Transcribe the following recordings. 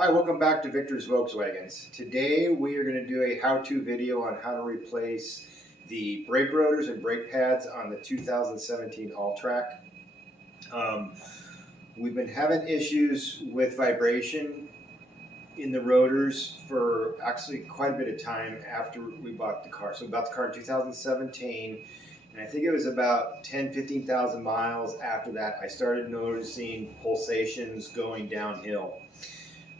Hi, welcome back to Victor's Volkswagens. Today we are going to do a how-to video on how to replace the brake rotors and brake pads on the 2017 Alltrack. We've been having issues with vibration in the rotors for actually quite a bit of time after we bought the car. So we bought the car in 2017, and I think it was about 15,000 miles after that I started noticing pulsations going downhill.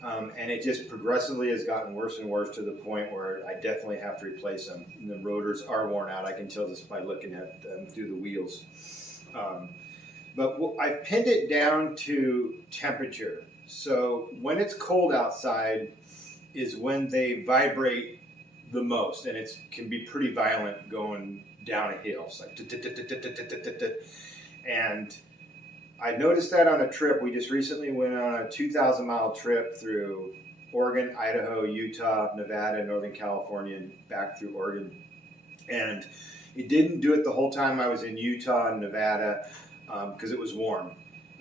And it just progressively has gotten worse and worse to the point where I definitely have to replace them. And the rotors are worn out. I can tell this by looking at them through the wheels. But I pinned it down to temperature. So when it's cold outside is when they vibrate the most, and it can be pretty violent going down a hill. It's like and I noticed that on a trip. We just recently went on a 2,000 mile trip through Oregon, Idaho, Utah, Nevada, Northern California, and back through Oregon. And it didn't do it the whole time I was in Utah and Nevada because it was warm.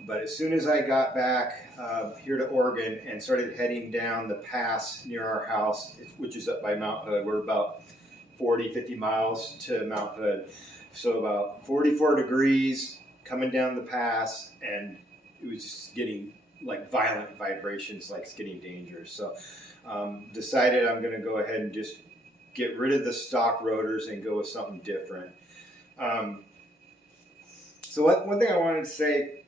But as soon as I got back here to Oregon and started heading down the pass near our house, which is up by Mount Hood, we're about 40, 50 miles to Mount Hood. So about 44 degrees, coming down the pass, and it was just getting like violent vibrations, like it's getting dangerous. So decided I'm going to go ahead and just get rid of the stock rotors and go with something different. So one thing I wanted to say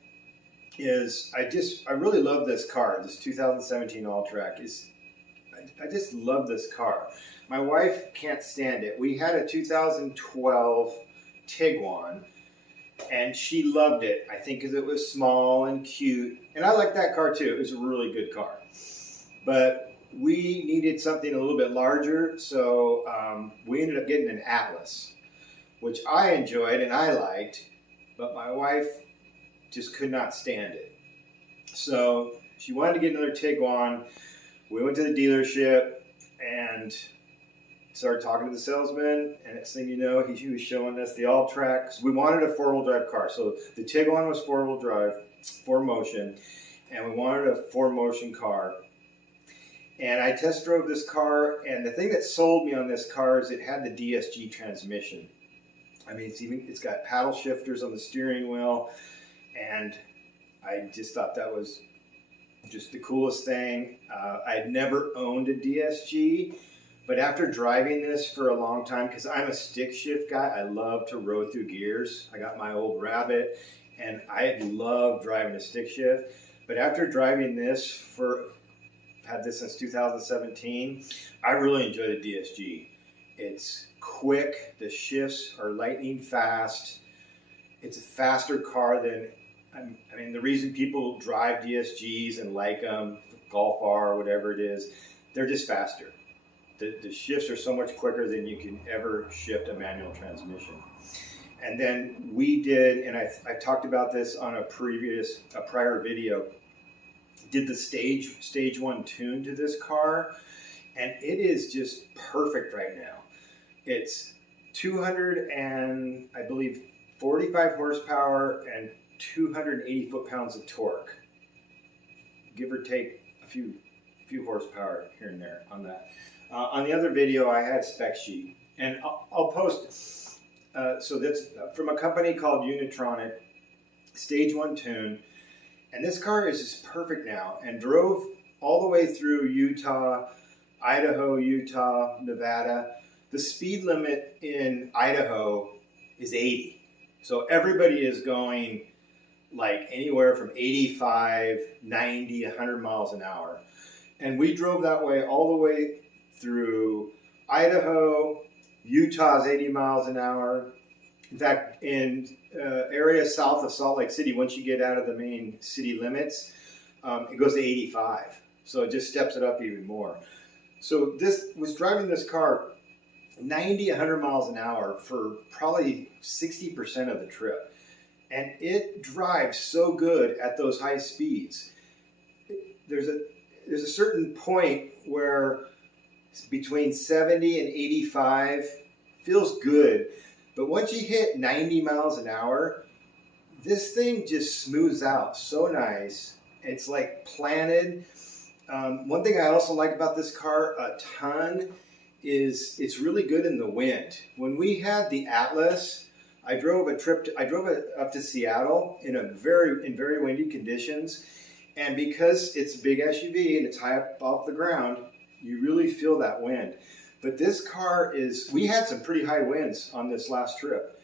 is I really love this car. This 2017 Alltrack I just love this car. My wife can't stand it. We had a 2012 Tiguan, and she loved it, I think, because it was small and cute. And I like that car too. It was a really good car. But we needed something a little bit larger, so we ended up getting an Atlas, which I enjoyed and I liked, but my wife just could not stand it. So she wanted to get another Tiguan. We went to the dealership and started talking to the salesman, and next thing you know, he was showing us the Alltrack. We wanted a four-wheel drive car. So the Tiguan was four-wheel drive, 4Motion, and we wanted a 4Motion car. And I test drove this car, and the thing that sold me on this car is it had the DSG transmission. I mean, it's got paddle shifters on the steering wheel, and I just thought that was just the coolest thing. I'd never owned a DSG, but after driving this for a long time, because I'm a stick shift guy, I love to row through gears. I got my old Rabbit, and I love driving a stick shift. But after driving this had this since 2017, I really enjoy the DSG. It's quick, the shifts are lightning fast. It's a faster car than, I mean, the reason people drive DSGs and like them, Golf R, whatever it is, they're just faster. The shifts are so much quicker than you can ever shift a manual transmission. And then we did, and I talked about this on a prior video, did the stage 1 tune to this car, and it is just perfect right now. It's 200 and I believe 45 horsepower and 280 foot-pounds of torque, give or take a few horsepower here and there on that. On the other video, I had spec sheet, and I'll post. So that's from a company called Unitronic, stage 1 tune, and this car is just perfect now. And drove all the way through Utah, Idaho, Utah, Nevada. The speed limit in Idaho is 80, so everybody is going like anywhere from 85, 90, 100 miles an hour. And we drove that way all the way through Idaho. Utah's 80 miles an hour. In fact, in areas south of Salt Lake City, once you get out of the main city limits, it goes to 85. So it just steps it up even more. So this was driving this car 90, 100 miles an hour for probably 60% of the trip. And it drives so good at those high speeds. There's a certain point where between 70 and 85 feels good, but once you hit 90 miles an hour, this thing just smooths out so nice. It's like planted. One thing I also like about this car a ton is it's really good in the wind. When we had the Atlas, I drove it up to Seattle in very windy conditions, and because it's a big SUV and it's high up off the ground, you really feel that wind. But this car we had some pretty high winds on this last trip,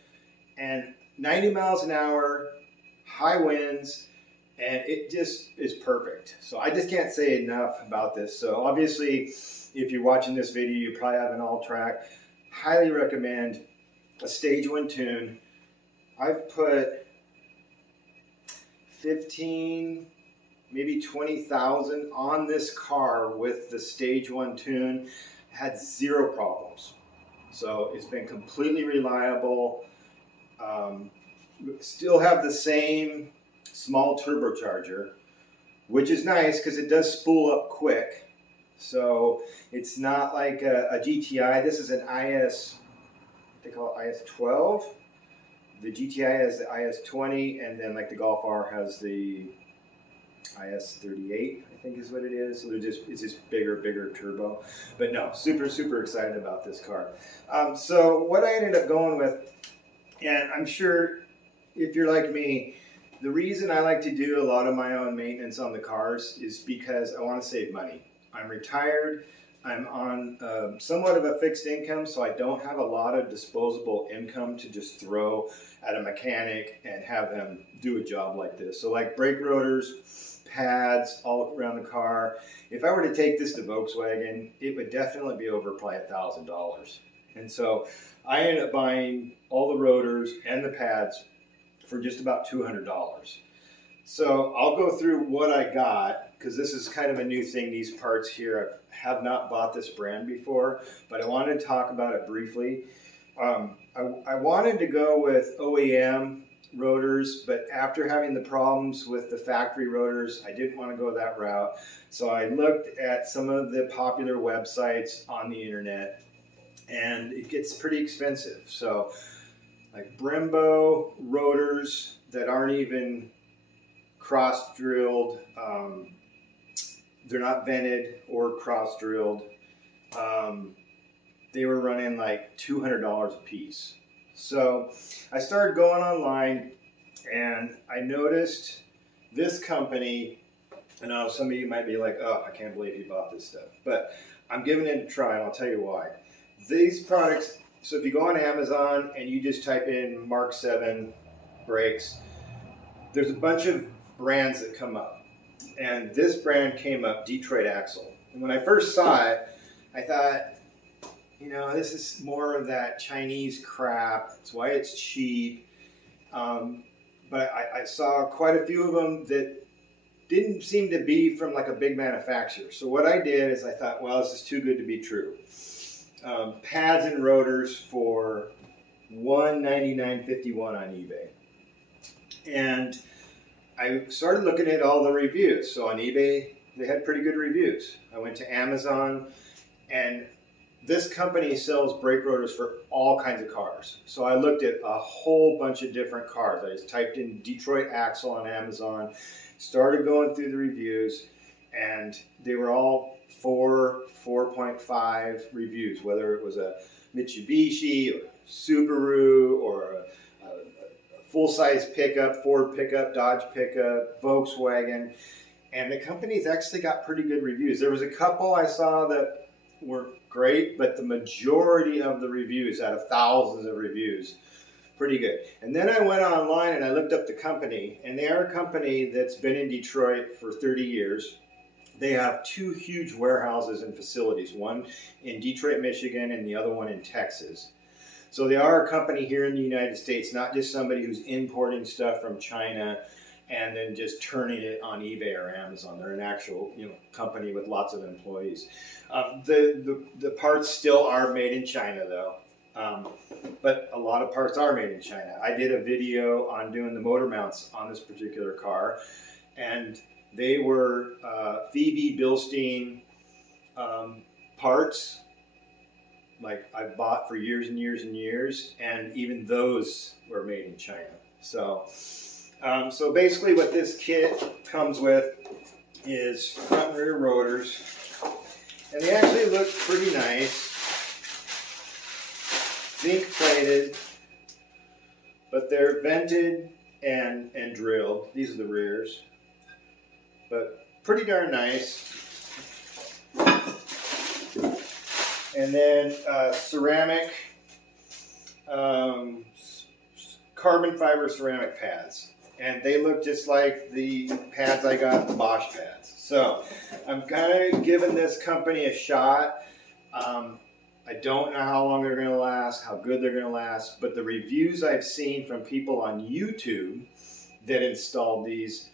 and 90 miles an hour, high winds, and it just is perfect. So I just can't say enough about this. So obviously, if you're watching this video, you probably have an Alltrack. Highly recommend a stage 1 tune. I've put 15, maybe 20,000 on this car with the stage 1 tune. Had 0 problems. So it's been completely reliable. Still have the same small turbocharger, which is nice because it does spool up quick. So it's not like a GTI. This is an they call it IS-12. The GTI has the IS-20, and then like the Golf R has the IS-38, I think is what it is. So it's just bigger turbo. But no, super excited about this car. So what I ended up going with, and I'm sure if you're like me, the reason I like to do a lot of my own maintenance on the cars is because I want to save money. I'm retired. I'm on somewhat of a fixed income, so I don't have a lot of disposable income to just throw at a mechanic and have them do a job like this. So like brake rotors, pads all around the car. If I were to take this to Volkswagen, it would definitely be over probably $1,000. And so I ended up buying all the rotors and the pads for just about $200. So I'll go through what I got, because this is kind of a new thing, these parts here. I have not bought this brand before, but I wanted to talk about it briefly. I wanted to go with OEM rotors, but after having the problems with the factory rotors, I didn't want to go that route. So I looked at some of the popular websites on the internet, and it gets pretty expensive. So like Brembo rotors that aren't even cross-drilled, they're not vented or cross-drilled. They were running like $200 a piece. So I started going online, and I noticed this company. I know some of you might be like, oh, I can't believe he bought this stuff. But I'm giving it a try, and I'll tell you why. These products, so if you go on Amazon and you just type in Mark 7 brakes, there's a bunch of brands that come up. And this brand came up, Detroit Axle. And when I first saw it, I thought, you know, this is more of that Chinese crap. That's why it's cheap. But I saw quite a few of them that didn't seem to be from like a big manufacturer. So what I did is I thought, well, this is too good to be true. Pads and rotors for $199.51 on eBay. And I started looking at all the reviews. So on eBay, they had pretty good reviews. I went to Amazon, and this company sells brake rotors for all kinds of cars. So I looked at a whole bunch of different cars. I just typed in Detroit Axle on Amazon, started going through the reviews, and they were all 4.5 reviews, whether it was a Mitsubishi or Subaru or a full-size pickup, Ford pickup, Dodge pickup, Volkswagen. And the company's actually got pretty good reviews. There was a couple I saw that were great, but the majority of the reviews, out of thousands of reviews, pretty good. And then I went online and I looked up the company, and they are a company that's been in Detroit for 30 years. They have 2 huge warehouses and facilities, one in Detroit, Michigan, and the other one in Texas. So they are a company here in the United States, not just somebody who's importing stuff from China and then just turning it on eBay or Amazon. They're an actual, company with lots of employees. The parts still are made in China, though. But a lot of parts are made in China. I did a video on doing the motor mounts on this particular car, and they were Phoebe Bilstein parts, like I've bought for years and years and years, and even those were made in China. So basically what this kit comes with is front and rear rotors, and they actually look pretty nice. Zinc plated, but they're vented and drilled. These are the rears, but pretty darn nice. And then ceramic, carbon fiber ceramic pads. And they look just like the pads I got, the Bosch pads. So I'm kind of giving this company a shot. I don't know how long they're going to last, how good they're going to last, but the reviews I've seen from people on YouTube that installed these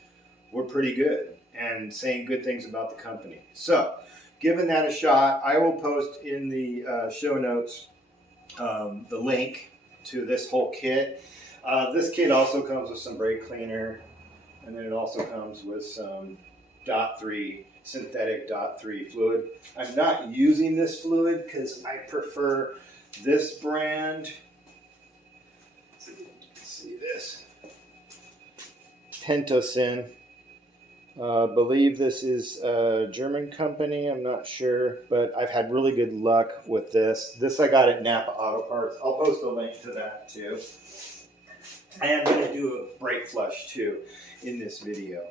were pretty good and saying good things about the company. So giving that a shot, I will post in the show notes the link to this whole kit. This kit also comes with some brake cleaner, and then it also comes with some .3 synthetic .3 fluid. I'm not using this fluid because I prefer this brand. See this Pentosyn. Believe this is a German company. I'm not sure, but I've had really good luck with this. This I got at Napa Auto Parts. I'll post a link to that too. I am going to do a brake flush too in this video.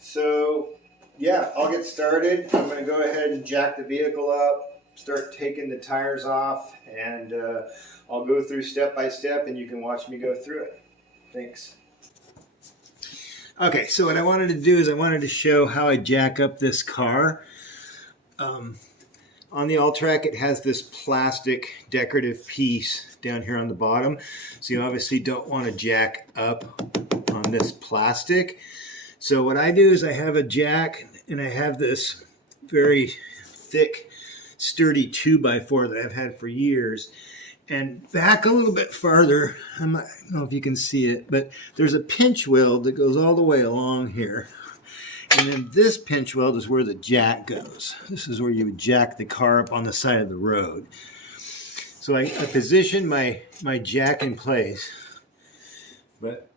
So yeah, I'll get started. I'm going to go ahead and jack the vehicle up, start taking the tires off, and I'll go through step by step and you can watch me go through it. Thanks. Okay, so what I wanted to do is I wanted to show how I jack up this car. On the Alltrack, it has this plastic decorative piece down here on the bottom. So you obviously don't want to jack up on this plastic. So what I do is I have a jack and I have this very thick, sturdy 2x4 that I've had for years. And back a little bit farther, I don't know if you can see it, but there's a pinch weld that goes all the way along here. And then this pinch weld is where the jack goes. This is where you would jack the car up on the side of the road. So I position my jack in place, but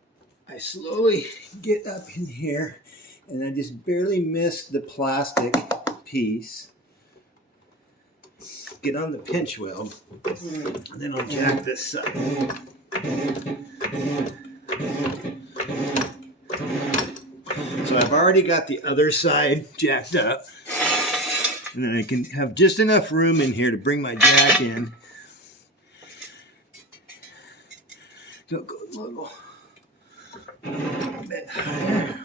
I slowly get up in here and I just barely miss the plastic piece. Get on the pinch weld, and then I'll jack this side. So I've already got the other side jacked up, and then I can have just enough room in here to bring my jack in. So go a little bit higher.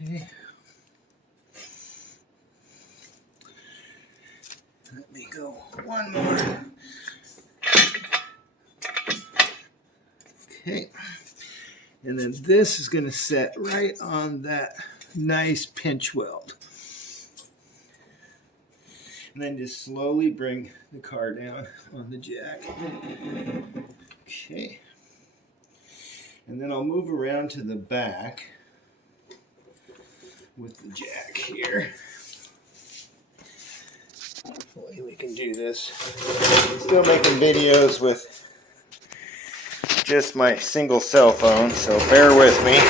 Okay. Let me go one more. Okay. And then this is going to set right on that nice pinch weld. And then just slowly bring the car down on the jack. Okay. And then I'll move around to the back with the jack here. Hopefully we can do this. I'm still making videos with just my single cell phone, so bear with me.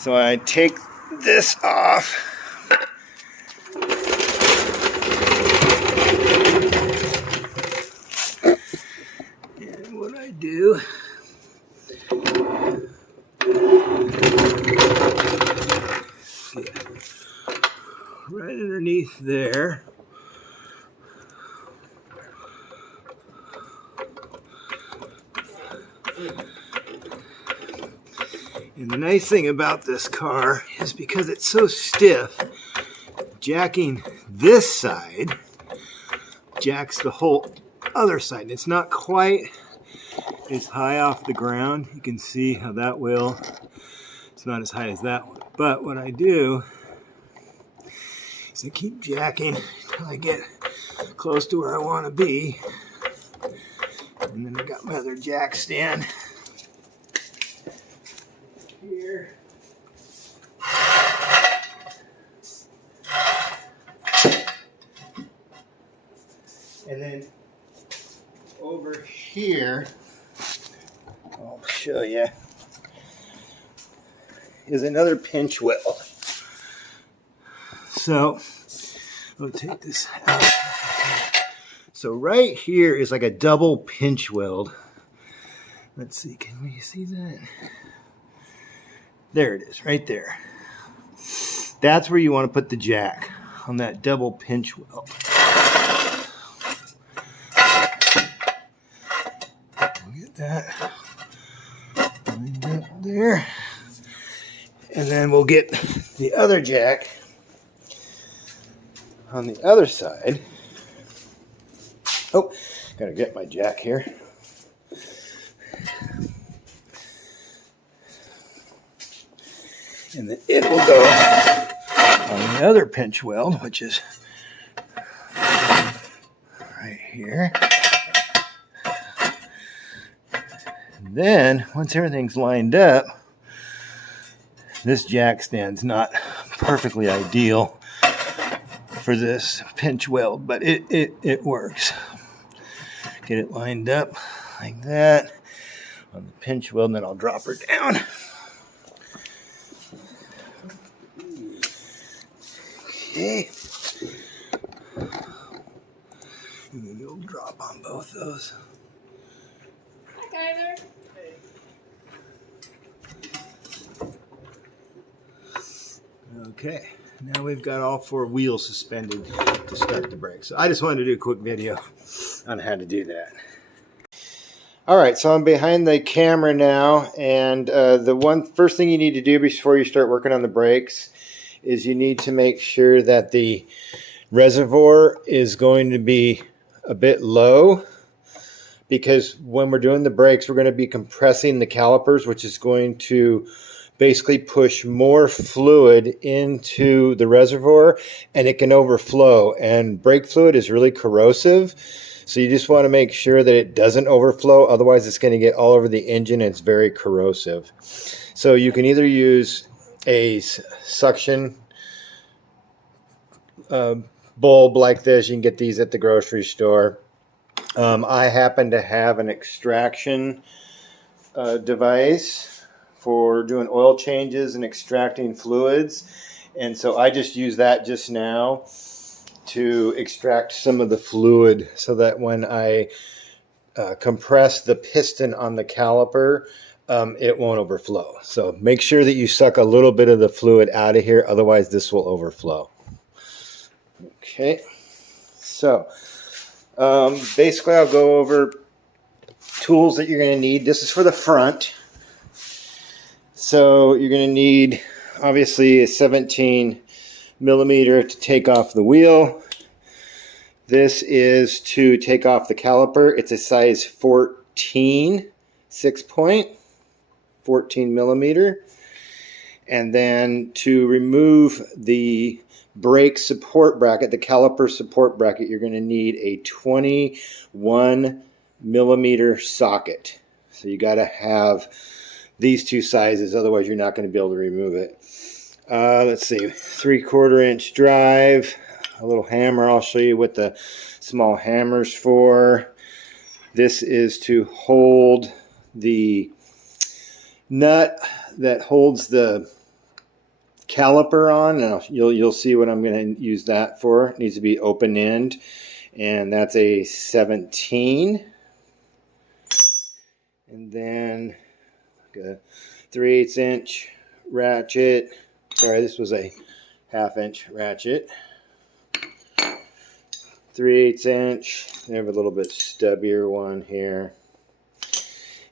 So I take this off. And what I do, right underneath there, and the nice thing about this car is because it's so stiff, jacking this side jacks the whole other side. And it's not quite as high off the ground. You can see how that will. It's not as high as that one. But what I do is I keep jacking until I get close to where I want to be. And then I got my other jack stand here. And then over here, I'll show you, is another pinch weld. So we'll take this out. So right here is like a double pinch weld. Let's see, can we see that? There it is, right there. That's where you want to put the jack, on that double pinch weld. We'll get that lined up there. And then we'll get the other jack on the other side. Oh, gotta get my jack here. And then it will go on the other pinch weld, which is right here. And then, once everything's lined up, this jack stand's not perfectly ideal for this pinch weld, but it works. Get it lined up like that on the pinch weld, and then I'll drop her down. Okay. And then you'll drop on both those. Hi, Kyler. Okay, now we've got all 4 wheels suspended to start the brakes. So I just wanted to do a quick video on how to do that. All right, so I'm behind the camera now, and the first thing you need to do before you start working on the brakes is you need to make sure that the reservoir is going to be a bit low, because when we're doing the brakes, we're going to be compressing the calipers, which is going to basically push more fluid into the reservoir, and it can overflow. And brake fluid is really corrosive, so you just want to make sure that it doesn't overflow. Otherwise, it's going to get all over the engine, and it's very corrosive. So you can either use a suction bulb like this. You can get these at the grocery store. I happen to have an extraction device for doing oil changes and extracting fluids, and so I just use that just now to extract some of the fluid, so that when I compress the piston on the caliper, it won't overflow. So make sure that you suck a little bit of the fluid out of here, otherwise this will overflow. Okay, so basically I'll go over tools that you're going to need. This is for the front. So you're going to need, obviously, a 17 millimeter to take off the wheel. This is to take off the caliper. It's a size 14, 6-point, 14 millimeter. And then to remove the brake support bracket, the caliper support bracket, you're going to need a 21 millimeter socket. So you got to have these 2 sizes, otherwise you're not going to be able to remove it. Let's see, 3/4 inch drive, a little hammer. I'll show you what the small hammer's for. This is to hold the nut that holds the caliper on, and you'll see what I'm going to use that for. It needs to be open end, and that's a 17. And then a 3/8 inch ratchet. Sorry, this was a 1/2 inch ratchet. 3/8 inch. I have a little bit stubbier one here.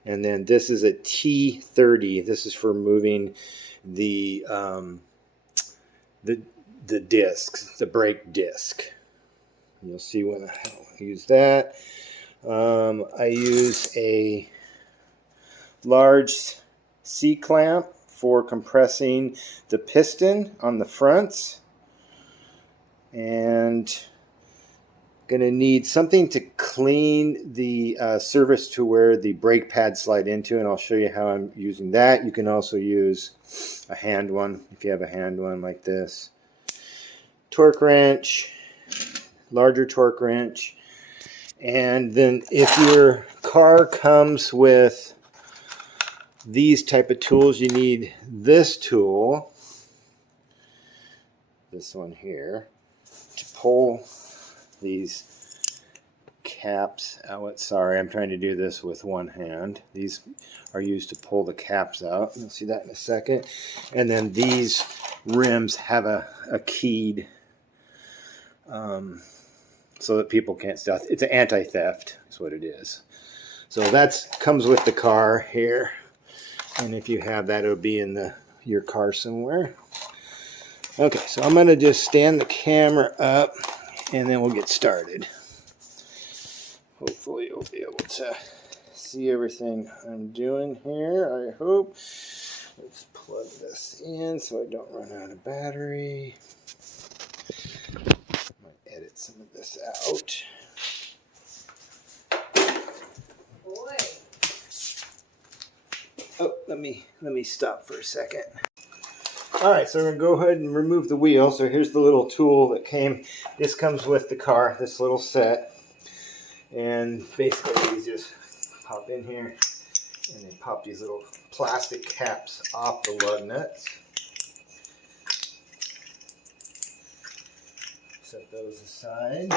And then this is a T30. This is for moving the discs, the brake disc. You'll see when I use that. I use a large C-clamp for compressing the piston on the fronts, and going to need something to clean the surface to where the brake pads slide into, and I'll show you how I'm using that. You can also use a hand one if you have a hand one like this. Torque wrench, larger torque wrench, And then if your car comes with these type of tools, you need this tool, this one here, to pull these caps out. Sorry, I'm trying to do this with one hand. These are used to pull the caps out. You'll see that in a second. And then these rims have a keyed so that people can't steal. It's an anti-theft is what it is. So that comes with the car here. And if you have that, it'll be in your car somewhere. Okay, so I'm going to just stand the camera up and then we'll get started. Hopefully you'll be able to see everything I'm doing here, I hope. Let's plug this in so I don't run out of battery. Edit some of this out. Boy. Oh, let me stop for a second. All right, so we're gonna go ahead and remove the wheel. So here's the little tool that came. This comes with the car, this little set. And basically these just pop in here and they pop these little plastic caps off the lug nuts. Set those aside.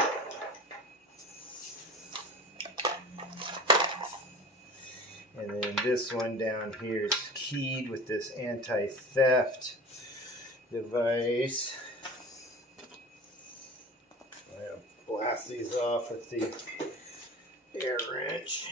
And then this one down here is keyed with this anti-theft device. I'm going to blast these off with the air wrench.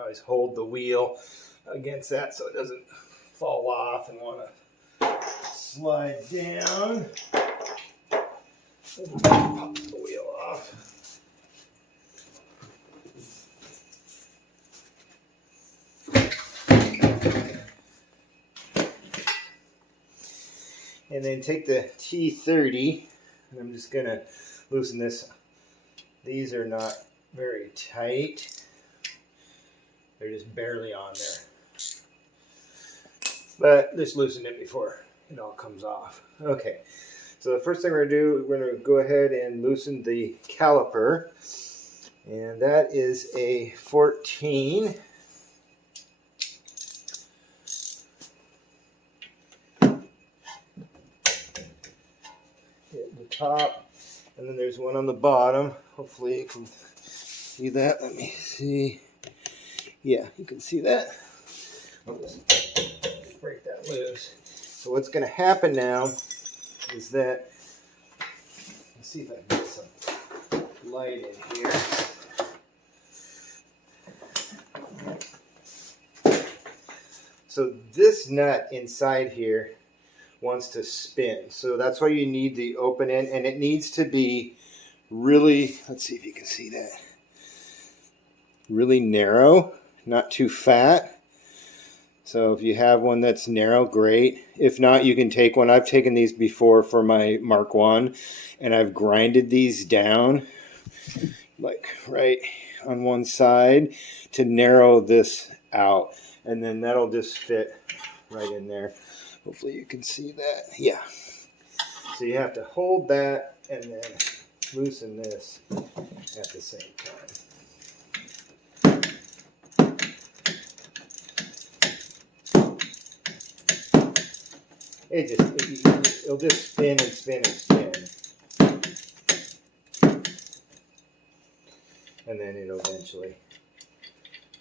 Always hold the wheel against that so it doesn't fall off and want to slide down. Pop the wheel off. And then take the T30, and I'm just going to loosen this. These are not very tight. They're just barely on there. But just loosen it before it all comes off. Okay, so the first thing we're going to do, we're going to go ahead and loosen the caliper. And that is a 14. Hit the top, and then there's one on the bottom. Hopefully you can see that. Let me see. Yeah, you can see that. I'll just break that loose. So what's going to happen now is that, let's see if I can get some light in here. So this nut inside here wants to spin. So that's why you need the open end, and it needs to be really, let's see if you can see that, really narrow, not too fat. So if you have one that's narrow, great. If not, you can take one. I've taken these before for my Mark 1, and I've grinded these down like right on one side to narrow this out, and then that'll just fit right in there. Hopefully you can see that. Yeah. So you have to hold that and then loosen this at the same time. It'll just spin and spin and spin. And then it'll eventually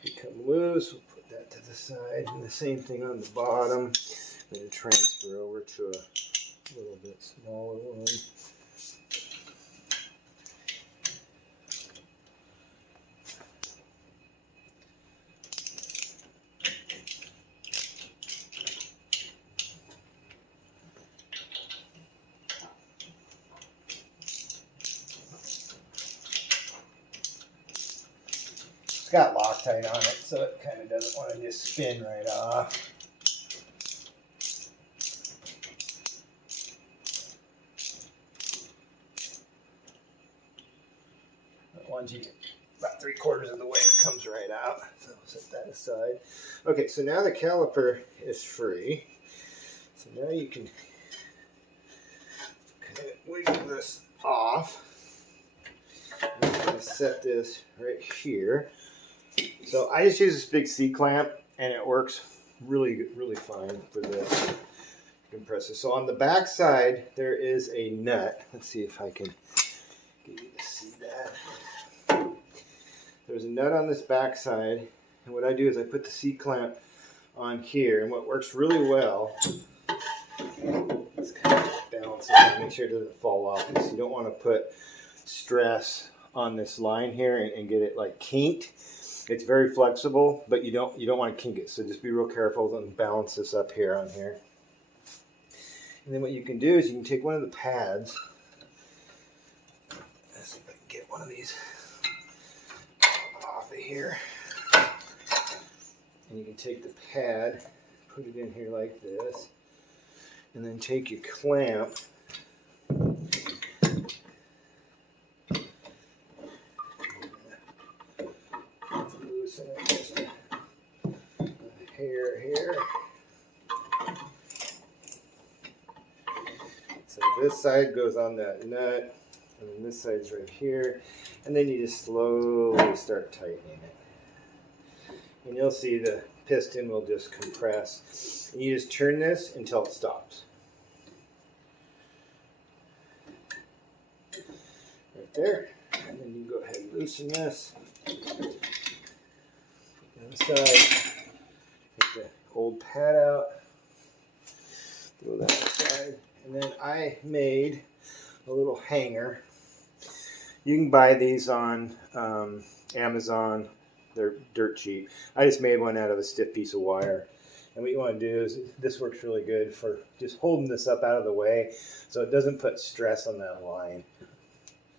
become loose. We'll put that to the side. And the same thing on the bottom. I'm going to transfer over to a little bit smaller one. It's got Loctite on it, so it kind of doesn't want to just spin right off. Once you get about 3/4 of the way, it comes right out. So set that aside. Okay, so now the caliper is free. So now you can kind of wiggle this off. I'm going to set this right here. So I just use this big C-clamp, and it works really fine for the compressor. So on the back side, there is a nut. Let's see if I can get you to see that. There's a nut on this back side, and what I do is I put the C-clamp on here, and what works really well is kind of balance it and make sure it doesn't fall off, because you don't want to put stress on this line here and get it like kinked. It's very flexible, but you don't want to kink it, so just be real careful and balance this up here on here. And then what you can do is you can take one of the pads. Let's see if I can get one of these off of here. And you can take the pad, put it in here like this, and then take your clamp. Loosen it just a hair here. So this side goes on that nut, and then this side's right here, and then you just slowly start tightening it. And you'll see the piston will just compress. And you just turn this until it stops. Right there. And then you go ahead and loosen this. Inside. Take the old pad out. Throw that aside. And then I made a little hanger. You can buy these on Amazon. They're dirt cheap. I just made one out of a stiff piece of wire. And what you want to do is, this works really good for just holding this up out of the way so it doesn't put stress on that line.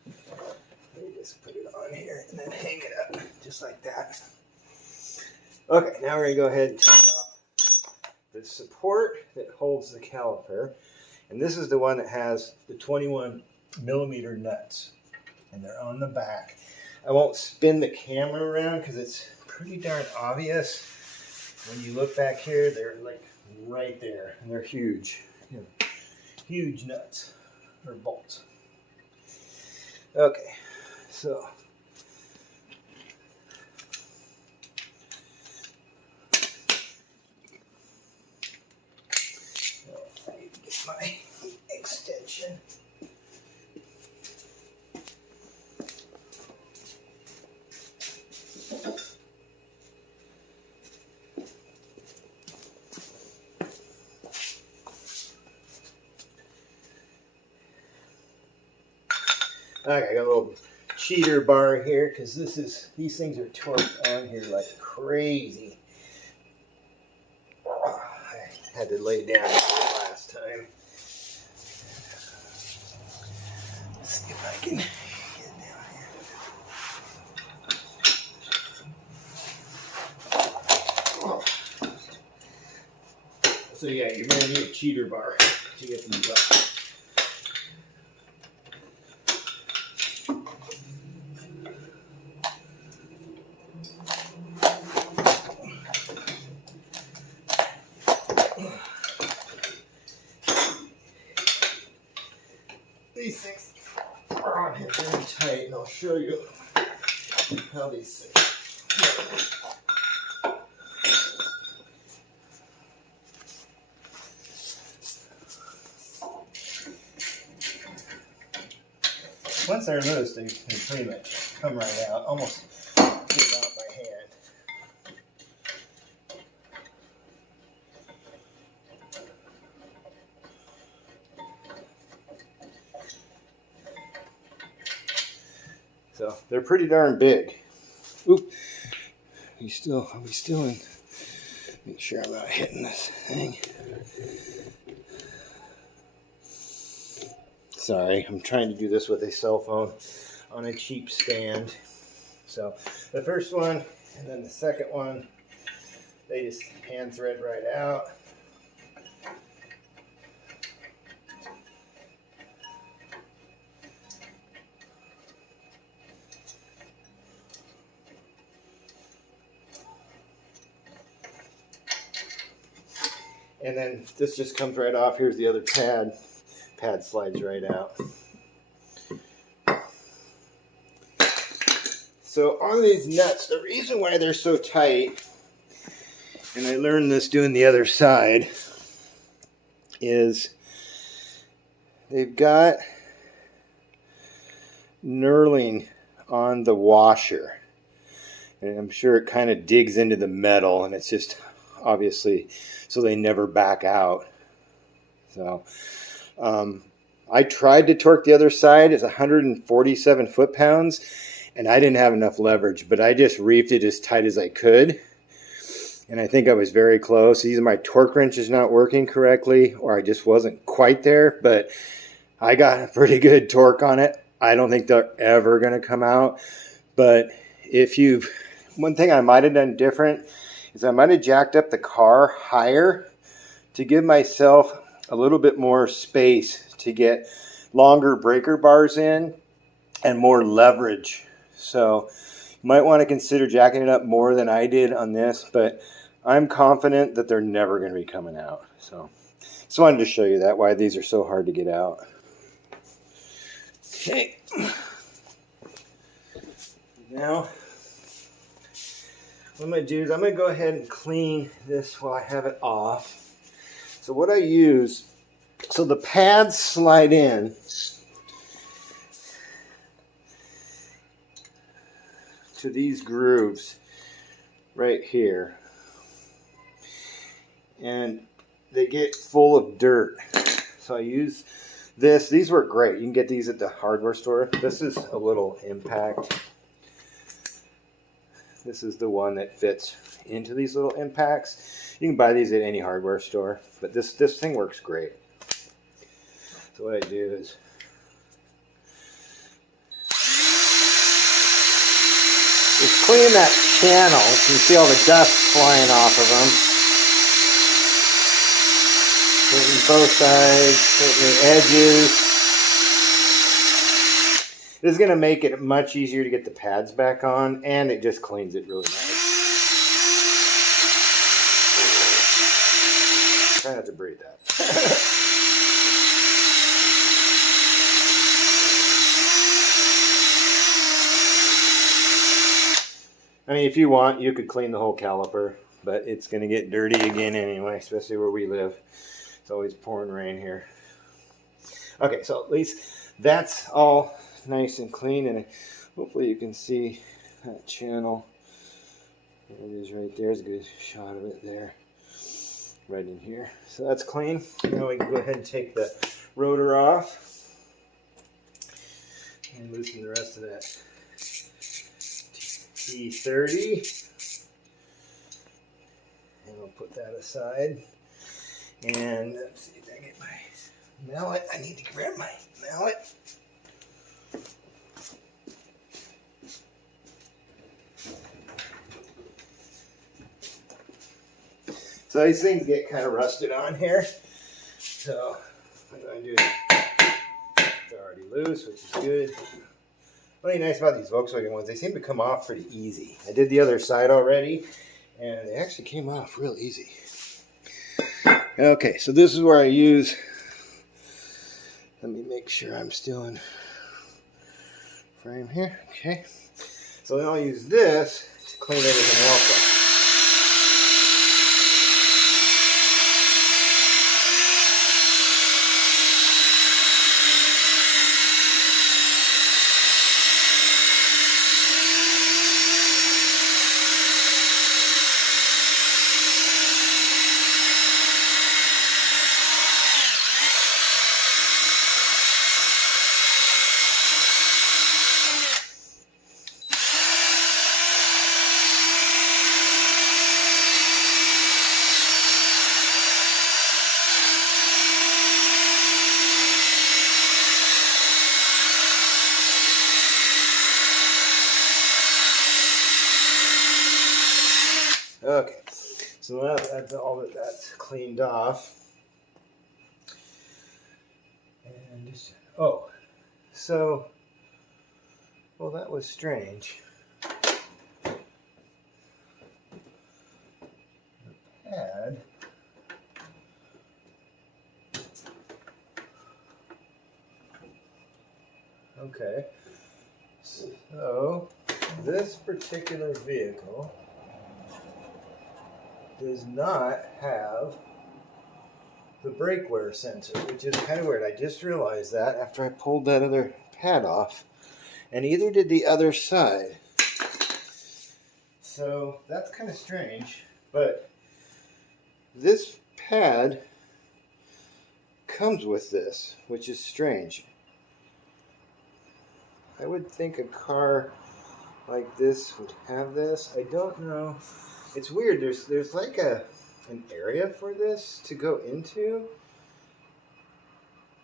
You just put it on here and then hang it up just like that. Okay, now we're going to go ahead and take off the support that holds the caliper. And this is the one that has the 21mm nuts. And they're on the back. I won't spin the camera around because it's pretty darn obvious. When you look back here, they're like right there. And they're huge. You know, huge nuts or bolts. Okay, so I need to get my extension. Okay, I got a little cheater bar here because these things are torqued on here like crazy. Oh, I had to lay down last time. Let's see if I can get down here. Oh. So yeah, you're going to need a cheater bar to get these up. These things are on here very tight, and I'll show you how these things work. Once they're loose, they pretty much come right out, almost get it out by hand. So they're pretty darn big. Oop. Are we still in? Make sure I'm not hitting this thing. Sorry, I'm trying to do this with a cell phone on a cheap stand. So the first one And then the second one, they just hand thread right out. And then this just comes right off. Here's the other pad. Pad slides right out. So on these nuts, the reason why they're so tight, and I learned this doing the other side, is they've got knurling on the washer. And I'm sure it kind of digs into the metal, and it's just obviously so they never back out. So I tried to torque the other side. It's 147 foot-pounds, and I didn't have enough leverage, but I just reefed it as tight as I could, and I think I was very close. Either my torque wrench is not working correctly, or I just wasn't quite there, but I got a pretty good torque on it. I don't think they're ever going to come out, but one thing I might have done different is I might have jacked up the car higher to give myself a little bit more space to get longer breaker bars in and more leverage. So you might want to consider jacking it up more than I did on this, but I'm confident that they're never going to be coming out. So just wanted to show you that, why these are so hard to get out. Okay. Now, what I'm going to do is I'm going to go ahead and clean this while I have it off. So what I use, so the pads slide in to these grooves right here, and they get full of dirt. So I use this. These work great. You can get these at the hardware store. This is a little impact. This is the one that fits into these little impacts. You can buy these at any hardware store, but this thing works great. So what I do is just clean that channel. You can see all the dust flying off of them. Clean both sides, clean the edges. This is going to make it much easier to get the pads back on, and it just cleans it really nice. Try not to breathe that. I mean, if you want, you could clean the whole caliper, but it's going to get dirty again anyway, especially where we live. It's always pouring rain here. Okay, so at least that's all nice and clean, and hopefully you can see that channel. There it is right there. There's a good shot of it there, right in here. So that's clean. Now we can go ahead and take the rotor off and loosen the rest of that T30. And I'll put that aside. And let's see if I get my mallet. I need to grab my mallet. So these things get kind of rusted on here. So what I'm going to do is they're already loose, which is good. What's really nice about these Volkswagen ones, they seem to come off pretty easy. I did the other side already, and they actually came off real easy. Okay, so this is where I use, let me make sure I'm still in frame here. Okay, so then I'll use this to clean everything else up. Okay, so now that's all that's cleaned off. And just, oh, so, well, that was strange. The pad. Okay, so this particular vehicle does not have the brake wear sensor, which is kind of weird. I just realized that after I pulled that other pad off, and either did the other side. So that's kind of strange, but this pad comes with this, which is strange. I would think a car like this would have this. I don't know. It's weird. There's like an area for this to go into,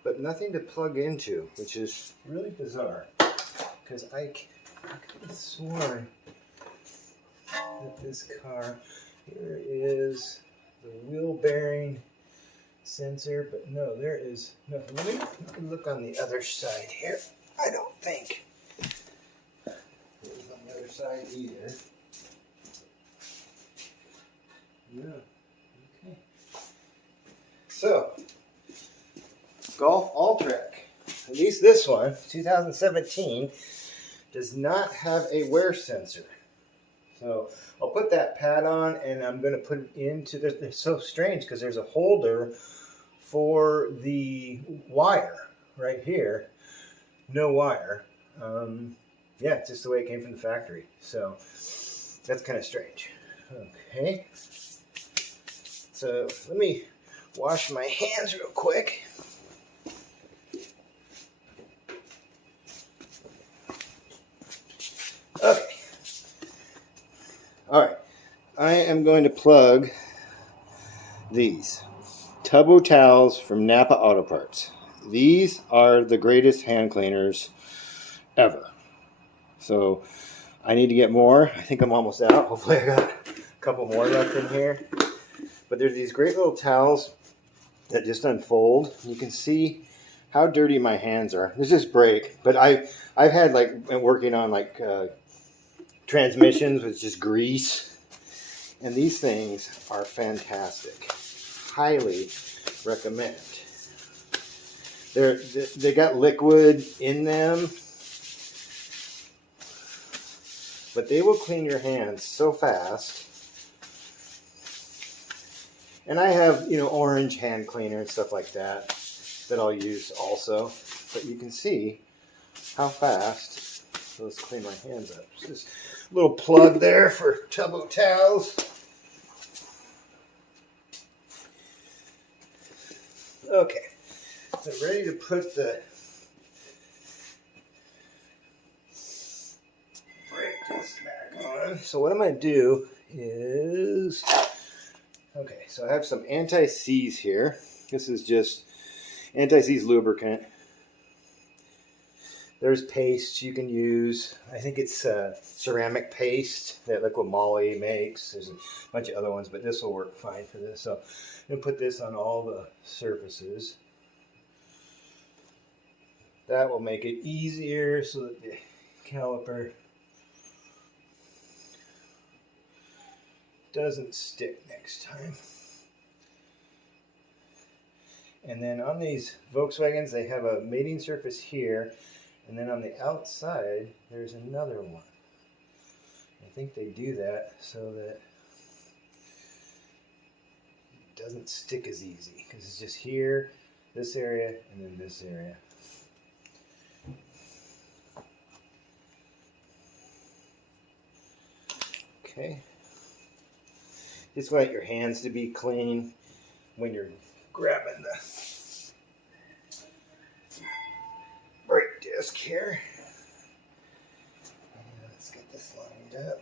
but nothing to plug into, which is really bizarre. Because I could have sworn that this car, here is the wheel bearing sensor, but no, there is no. Let me look on the other side here. I don't think there's on the other side either. No. Okay. So, Golf Alltrack, at least this one, 2017, does not have a wear sensor. So I'll put that pad on and I'm going to put it into this. It's so strange because there's a holder for the wire right here. No wire. Yeah, it's just the way it came from the factory. So that's kind of strange. Okay. So let me wash my hands real quick. Okay. All right. I am going to plug these Tubbo towels from Napa Auto Parts. These are the greatest hand cleaners ever. So I need to get more. I think I'm almost out. Hopefully I got a couple more left in here. But there's these great little towels that just unfold. You can see how dirty my hands are. There's this brake, but I've had like been working on like transmissions with just grease, and these things are fantastic. Highly recommend. They got liquid in them, but they will clean your hands so fast. And I have, orange hand cleaner and stuff like that I'll use also. But you can see how fast those clean my hands up. Just a little plug there for Tubbo towels. Okay, so ready to put the brake disc back on. So what I'm going to do is, okay, so I have some anti-seize here. This is just anti-seize lubricant. There's paste you can use. I think it's ceramic paste that Liquid Moly makes. There's a bunch of other ones, but this will work fine for this. So I'm going to put this on all the surfaces. That will make it easier so that the caliper doesn't stick next time. And then on these Volkswagens, they have a mating surface here. And then on the outside, there's another one. I think they do that so that it doesn't stick as easy. Because it's just here, this area, and then this area. Okay. Just want your hands to be clean when you're grabbing the brake disc here. And let's get this lined up.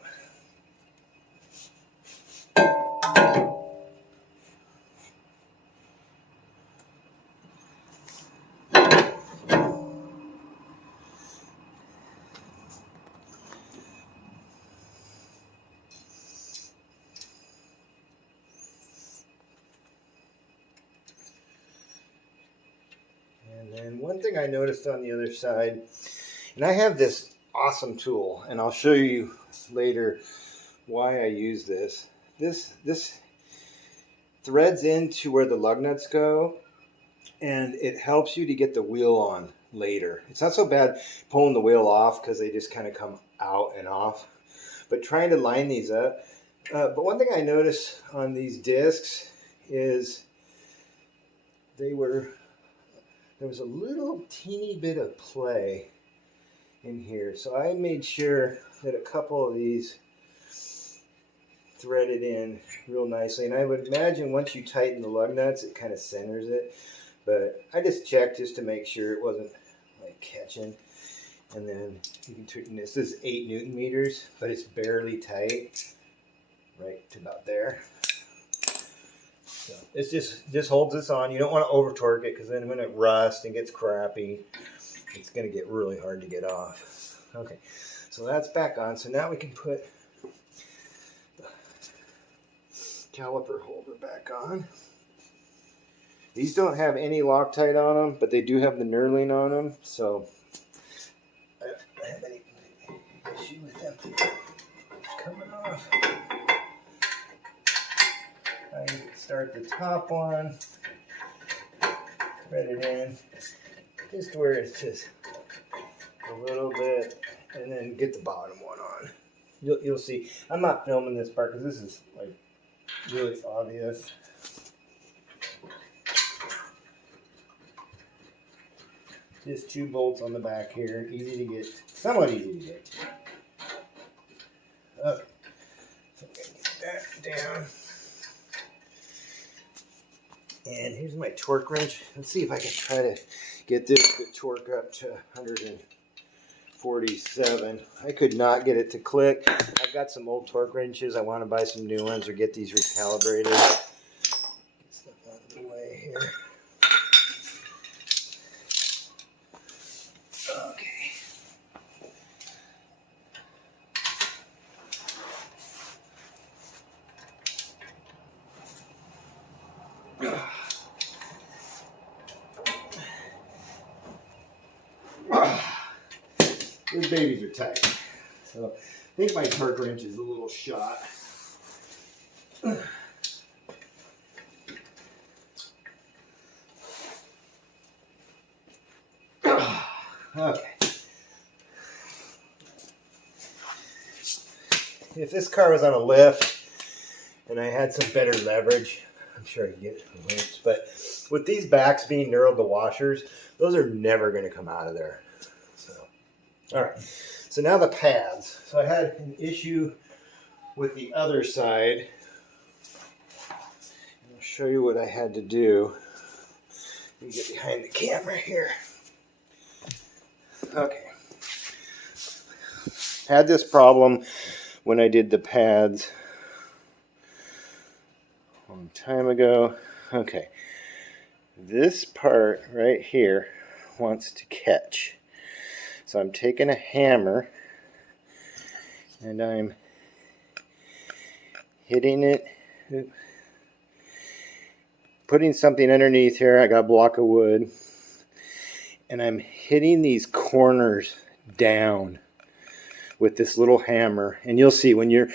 And then one thing I noticed on the other side, and I have this awesome tool, and I'll show you later why I use this. This threads into where the lug nuts go, and it helps you to get the wheel on later. It's not so bad pulling the wheel off because they just kind of come out and off, but trying to line these up. But one thing I noticed on these discs is there was a little teeny bit of play in here. So I made sure that a couple of these threaded in real nicely. And I would imagine once you tighten the lug nuts, it kind of centers it. But I just checked just to make sure it wasn't like catching. And then you can turn this. This is 8 Newton meters, but it's barely tight, right to about there. So it's just holds this on. You don't want to over torque it because then when it rusts and gets crappy, it's going to get really hard to get off. Okay, so that's back on. So now we can put the caliper holder back on. These don't have any Loctite on them, but they do have the knurling on them. So I don't have any issue with them coming off. I start the top one, thread it in, just where it's just a little bit, and then get the bottom one on. You'll see. I'm not filming this part because this is like really obvious. Just 2 bolts on the back here, easy to get, somewhat easy to get. Okay, so I'm gonna get that down. And here's my torque wrench. Let's see if I can try to get this to torque up to 147. I could not get it to click. I've got some old torque wrenches. I want to buy some new ones or get these recalibrated. Get stuff out of the way here. Okay. These babies are tight. So I think my torque wrench is a little shot. Okay. If this car was on a lift and I had some better leverage, I'm sure I'd get loops. But with these backs being knurled to washers, those are never going to come out of there. So, all right. So now the pads. So I had an issue with the other side. I'll show you what I had to do. Let me get behind the camera here. Okay. Had this problem when I did the pads a long time ago. Okay. This part right here wants to catch. So I'm taking a hammer and I'm hitting it, putting something underneath here. I got a block of wood and I'm hitting these corners down with this little hammer. And you'll see when you're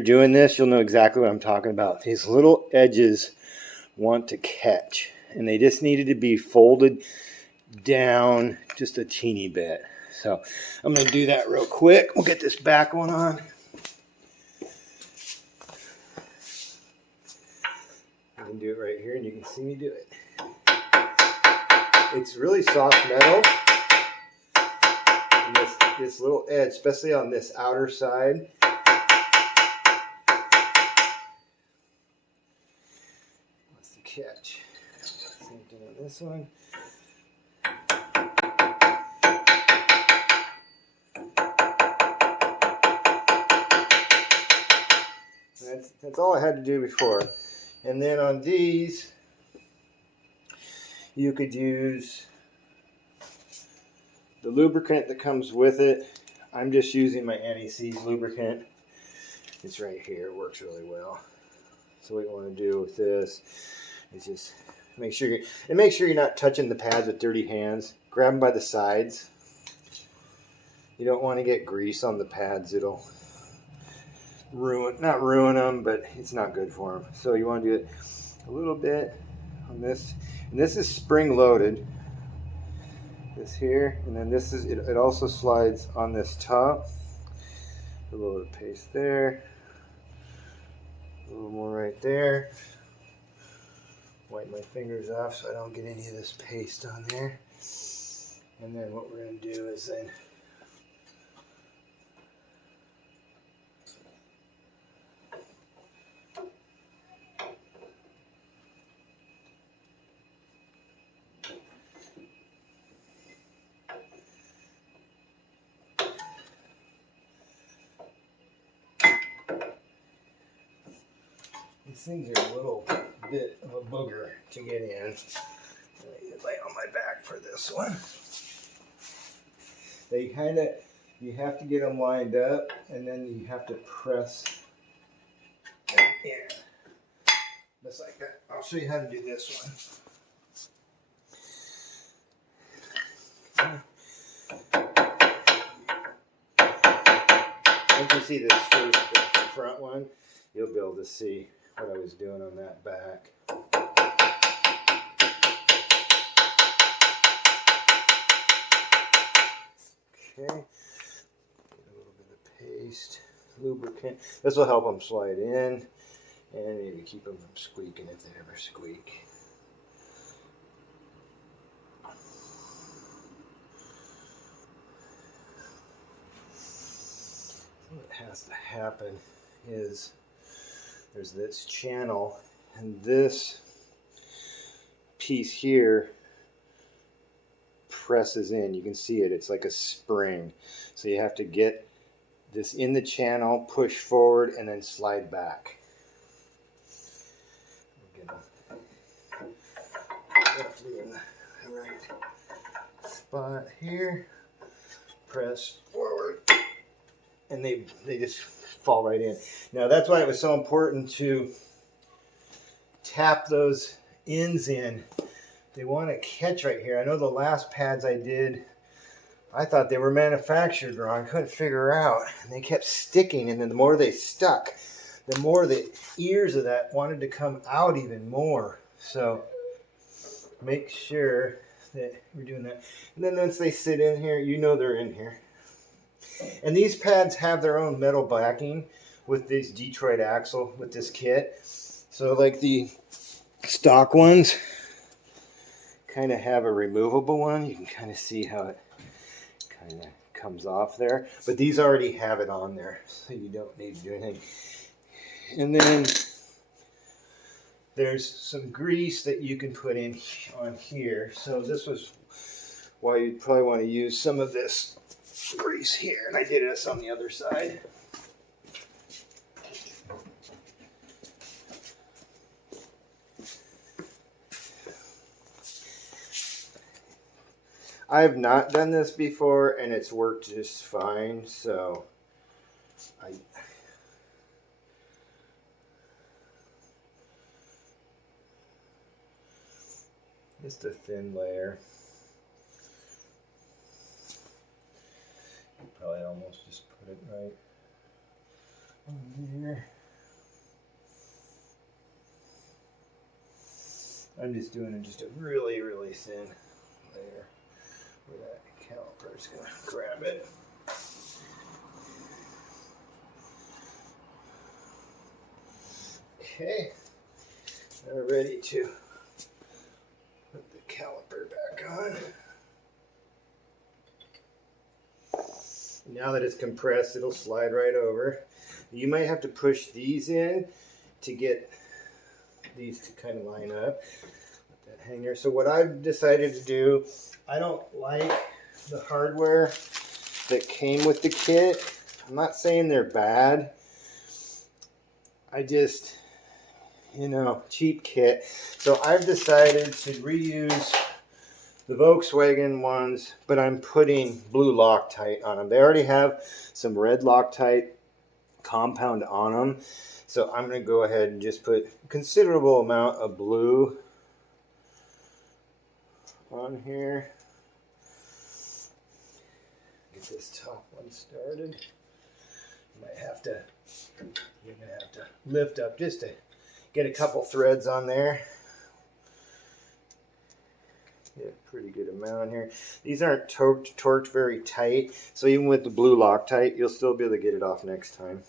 doing this, you'll know exactly what I'm talking about. These little edges want to catch and they just needed to be folded down just a teeny bit. So I'm going to do that real quick. We'll get this back one on. I can do it right here and you can see me do it. It's really soft metal. And this little edge, especially on this outer side. What's the catch? Same thing on this one. That's all I had to do before. And then on these, you could use the lubricant that comes with it. I'm just using my anti-seize lubricant. It's right here. It works really well. So what you want to do with this is just Make sure you're not touching the pads with dirty hands. Grab them by the sides. You don't want to get grease on the pads. It'll not ruin them, but it's not good for them. So you want to do it a little bit on this. And this is spring loaded. This here, and then this is it also slides on this top. A little bit of paste there. A little more right there. Wipe my fingers off so I don't get any of this paste on there. And then what we're going to do is then these things are a little bit of a booger to get in. Let me lay on my back for this one. You have to get them lined up, and then you have to press in. Just like that. I'll show you how to do this one. Once you see this first, the front one, you'll be able to see what I was doing on that back. Okay, get a little bit of paste, lubricant. This will help them slide in and maybe keep them from squeaking if they ever squeak. What has to happen is there's this channel, and this piece here presses in. You can see it. It's like a spring. So you have to get this in the channel, push forward, and then slide back. Get them roughly in the right spot here. Press forward, and they just fall right in. Now that's why it was so important to tap those ends in. They want to catch right here. I know the last pads I did, I thought they were manufactured wrong. I couldn't figure out, and they kept sticking, and then the more they stuck, the more the ears of that wanted to come out even more. So make sure that we're doing that. And then once they sit in here, you know they're in here. And these pads have their own metal backing with this Detroit axle with this kit. So like the stock ones kind of have a removable one. You can kind of see how it kind of comes off there. But these already have it on there, so you don't need to do anything. And then there's some grease that you can put in on here. So this was why you'd probably want to use some of this grease here, and I did this on the other side. I have not done this before, and it's worked just fine, so just a thin layer. Probably almost just put it right on there. I'm just doing just a really, really thin layer where that caliper is going to grab it. Okay, now we're ready to put the caliper back on. Now that it's compressed, it'll slide right over. You might have to push these in to get these to kind of line up. Let that hang there. So what I've decided to do, I don't like the hardware that came with the kit. I'm not saying they're bad. I just, cheap kit. So I've decided to reuse the Volkswagen ones, but I'm putting blue Loctite on them. They already have some red Loctite compound on them, so I'm going to go ahead and just put a considerable amount of blue on here. Get this top one started. You're gonna have to lift up just to get a couple threads on there. Get a pretty good amount here. These aren't torqued very tight, so even with the blue Loctite, you'll still be able to get it off next time.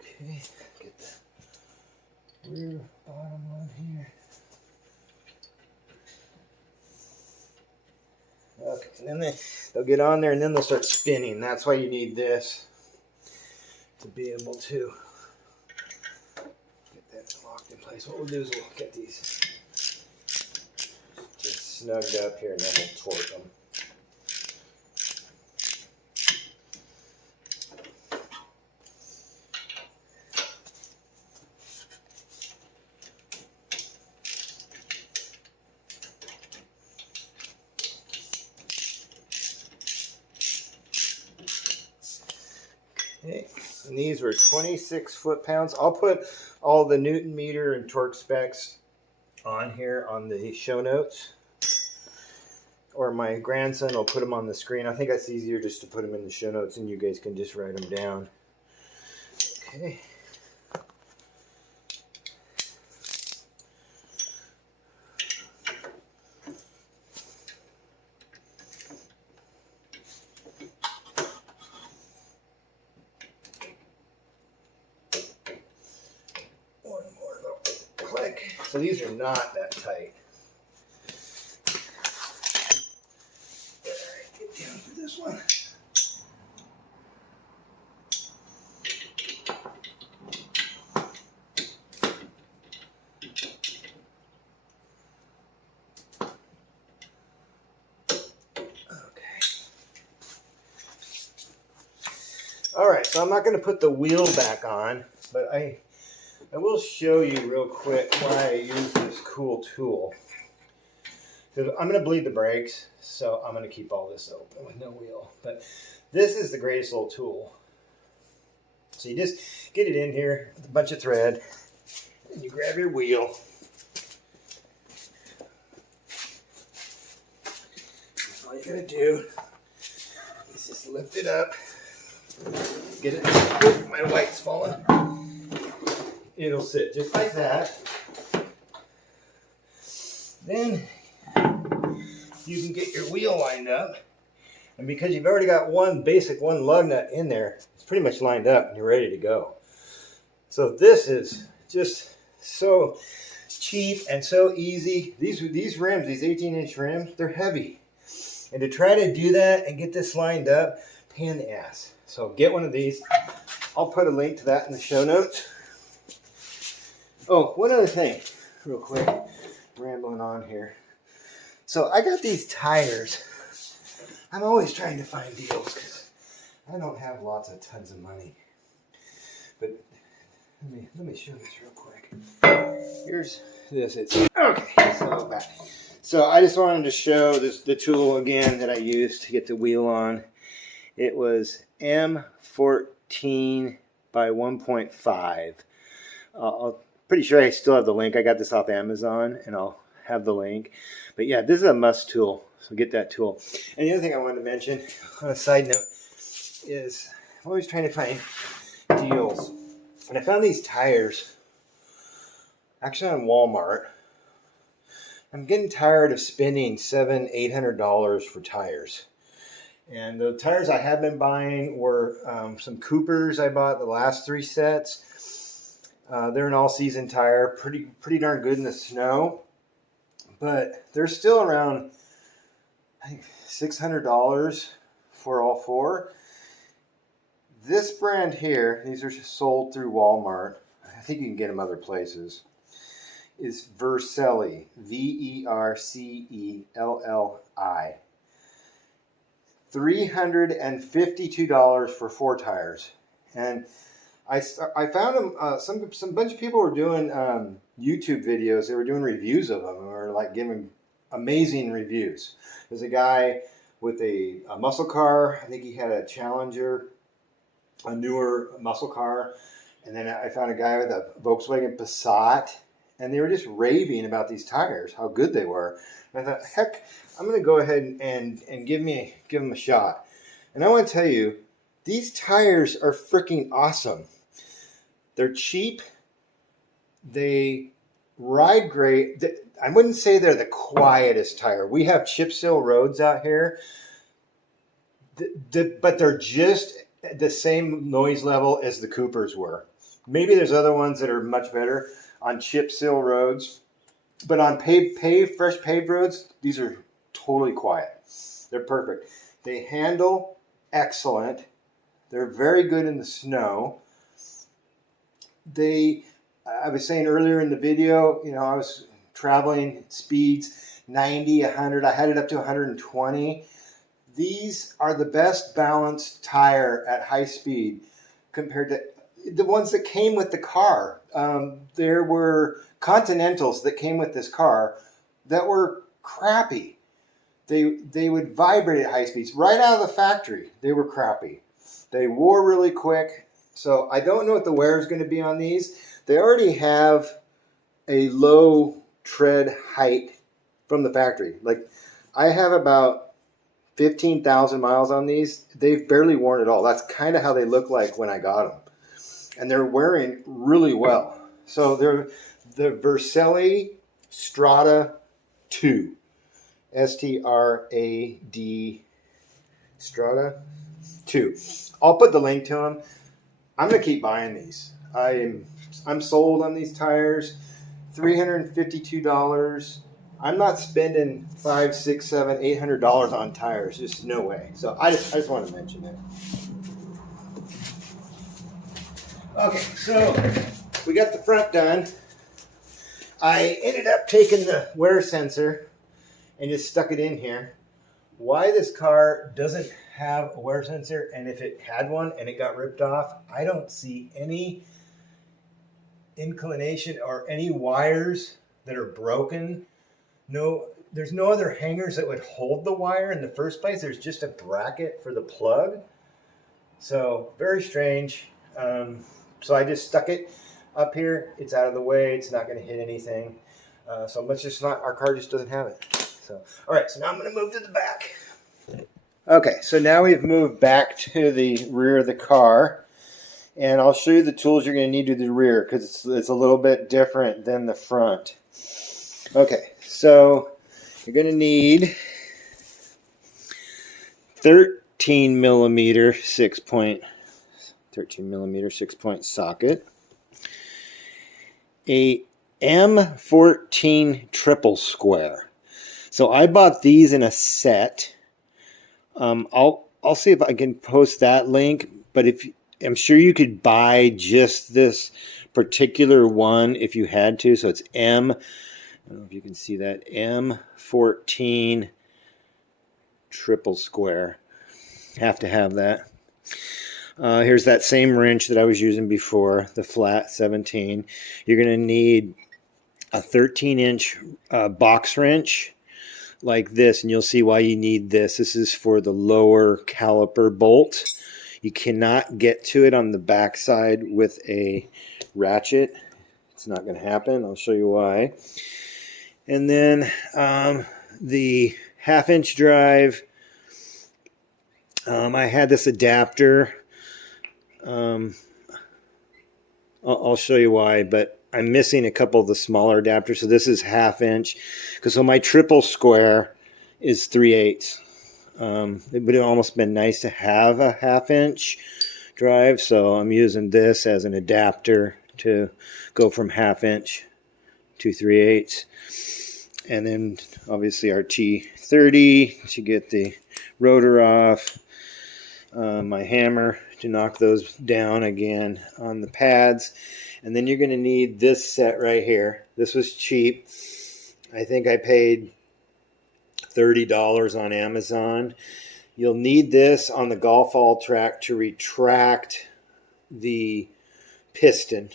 Okay, get the rear bottom on here. Okay, and then they'll get on there and then they'll start spinning. That's why you need this to be able to get that locked in place. What we'll do is we'll get these just snugged up here and then we'll torque them. Okay. And these were 26 foot-pounds. I'll put all the Newton meter and torque specs on here on the show notes. Or my grandson will put them on the screen. I think that's easier just to put them in the show notes and you guys can just write them down. Okay. So these are not that tight. Alright, get down for this one. Okay. Alright, so I'm not going to put the wheel back on, but I will show you real quick why I use this cool tool. Because I'm going to bleed the brakes, so I'm going to keep all this open with no wheel. But this is the greatest little tool. So you just get it in here with a bunch of thread, and you grab your wheel. All you got to do is just lift it up. Get it. Oh, my white's falling. It'll sit just like that. Then you can get your wheel lined up. And because you've already got one lug nut in there, it's pretty much lined up and you're ready to go. So this is just so cheap and so easy. These rims, these 18-inch rims, they're heavy. And to try to do that and get this lined up, pain in the ass. So get one of these. I'll put a link to that in the show notes. Oh, one other thing, real quick, rambling on here. So I got these tires. I'm always trying to find deals because I don't have tons of money. But let me show this real quick. Here's this. So back. So I just wanted to show the tool again that I used to get the wheel on. It was M14 by 1.5. Pretty sure I still have the link. I got this off Amazon, and I'll have the link. But yeah, this is a must tool, so get that tool. And the other thing I wanted to mention, on a side note, is I'm always trying to find deals. And I found these tires, actually on Walmart. I'm getting tired of spending $700-800 for tires. And the tires I have been buying were some Coopers I bought the last 3 sets. They're an all-season tire, pretty darn good in the snow, but they're still around, I think, $600 for all 4. This brand here, these are sold through Walmart. I think you can get them other places. Is Vercelli, Vercelli, $352 for 4 tires, and I found them. Some bunch of people were doing YouTube videos. They were doing reviews of them and were like giving amazing reviews. There's a guy with a muscle car. I think he had a Challenger, a newer muscle car, and then I found a guy with a Volkswagen Passat, and they were just raving about these tires, how good they were. And I thought, heck, I'm going to go ahead and give them a shot. And I want to tell you, these tires are freaking awesome. They're cheap. They ride great. I wouldn't say they're the quietest tire. We have chip seal roads out here, but they're just the same noise level as the Coopers were. Maybe there's other ones that are much better on chip seal roads, but on fresh paved roads, these are totally quiet. They're perfect. They handle excellent. They're very good in the snow. I was saying earlier in the video, I was traveling speeds 90, 100. I had it up to 120. These are the best balanced tire at high speed compared to the ones that came with the car. There were Continentals that came with this car that were crappy. They would vibrate at high speeds. Right out of the factory, they were crappy. They wore really quick. So I don't know what the wear is going to be on these. They already have a low tread height from the factory. Like, I have about 15,000 miles on these. They've barely worn at all. That's kind of how they look like when I got them. And they're wearing really well. So they're the Vercelli Strada 2. S-T-R-A-D Strada 2. I'll put the link to them. I'm going to keep buying these. I'm sold on these tires. $352. I'm not spending $500, $600, $700, $800 on tires. Just no way. So I just want to mention that. Okay, so we got the front done. I ended up taking the wear sensor and just stuck it in here. Why this car doesn't have a wear sensor, and if it had one and it got ripped off, I don't see any inclination or any wires that are broken. No, there's no other hangers that would hold the wire in the first place. There's just a bracket for the plug. So very strange. So I just stuck it up here. It's out of the way. It's not going to hit anything. So much just not. Our car just doesn't have it. So all right. So now I'm going to move to the back. Okay. So now we've moved back to the rear of the car, and I'll show you the tools you're going to need to the rear because it's a little bit different than the front. Okay. So you're going to need 13 millimeter 6-point socket, a M14 Triple Square. So I bought these in a set. I'll see if I can post that link, but I'm sure you could buy just this particular one if you had to. So it's I don't know if you can see that, M14 Triple Square. Have to have that. Here's that same wrench that I was using before, the flat 17. You're going to need a 13-inch box wrench like this, and you'll see why you need this. This is for the lower caliper bolt. You cannot get to it on the back side with a ratchet. It's not going to happen. I'll show you why. And then the half-inch drive. I had this adapter. I'll show you why, but I'm missing a couple of the smaller adapters. So this is half-inch. So my triple square is 3/8. It would have almost been nice to have a half-inch drive. So I'm using this as an adapter to go from half-inch to 3/8. And then obviously our T30 to get the rotor off. My hammer to knock those down again on the pads. And then you're going to need this set right here. This was cheap. I think I paid $30 on Amazon. You'll need this on the Golf Alltrack to retract the piston.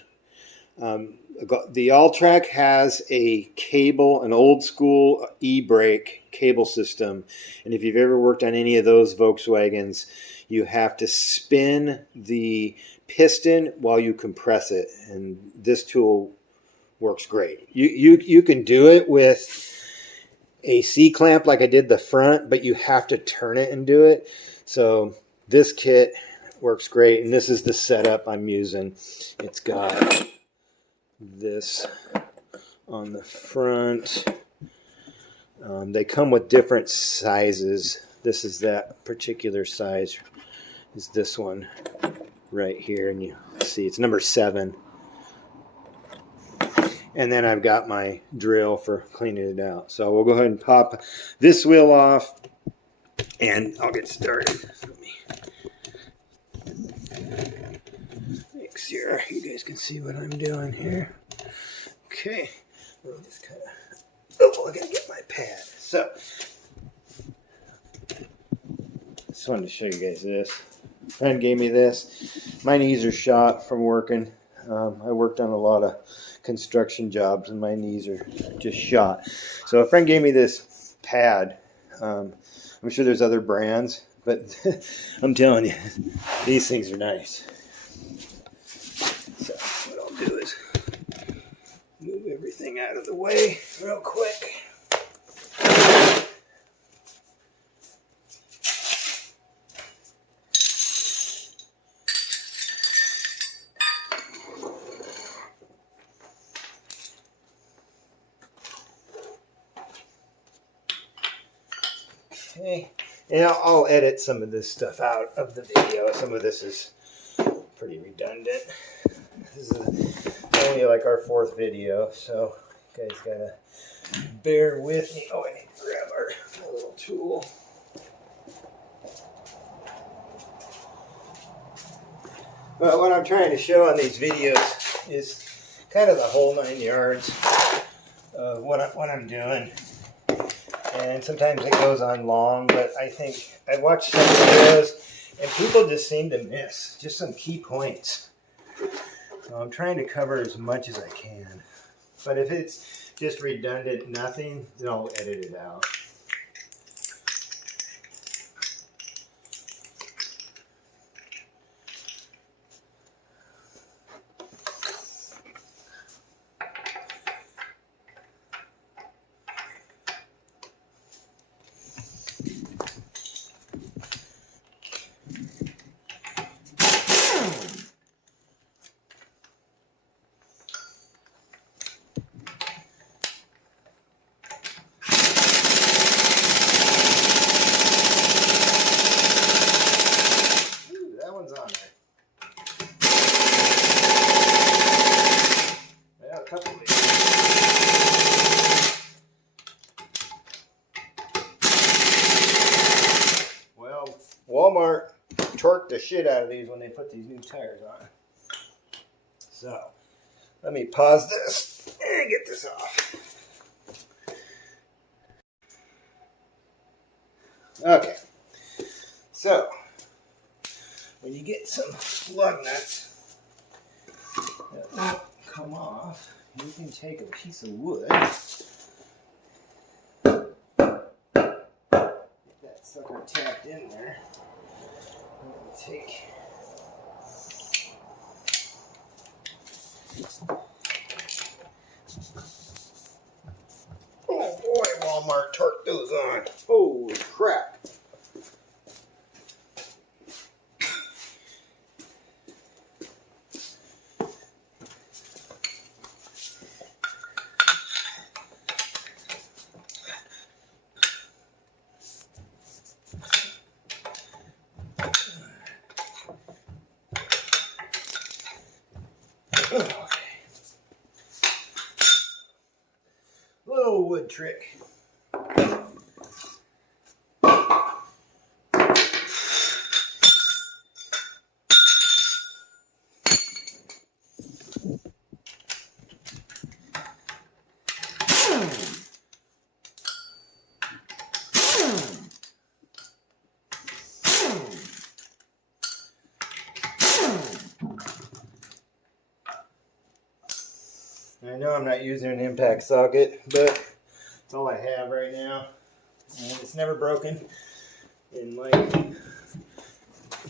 The Alltrack has a cable, an old school e-brake cable system. And if you've ever worked on any of those Volkswagens, you have to spin the piston while you compress it. And this tool works great. You can do it with a C-clamp like I did the front, but you have to turn it and do it. So this kit works great, and this is the setup I'm using. It's got this on the front. They come with different sizes. This is that particular size, is this one right here, and you see it's number 7. And then I've got my drill for cleaning it out. So we'll go ahead and pop this wheel off, and I'll get started. Let me make sure you guys can see what I'm doing here. Okay. We'll just kind of, oh, I gotta get my pad. So, just wanted to show you guys this. A friend gave me this. My knees are shot from working. I worked on a lot of construction jobs, and my knees are just shot. So a friend gave me this pad. I'm sure there's other brands, but I'm telling you, these things are nice. So what I'll do is move everything out of the way real quick. Okay, and I'll edit some of this stuff out of the video. Some of this is pretty redundant. This is only like our 4th video, so you guys gotta bear with me. Oh, I need to grab our little tool. But what I'm trying to show on these videos is kind of the whole 9 yards of what I'm doing. And sometimes it goes on long, but I think I watched some videos and people just seem to miss just some key points. So I'm trying to cover as much as I can. But if it's just redundant, nothing, then I'll edit it out. Walmart torqued the shit out of these when they put these new tires on. So, let me pause this and get this off. Okay. So, when you get some lug nuts that won't come off, you can take a piece of wood. Get that sucker tapped in there. Take oh boy, Walmart torqued those on. Holy crap. Okay. Little wood trick. I know I'm not using an impact socket, but it's all I have right now. And it's never broken in like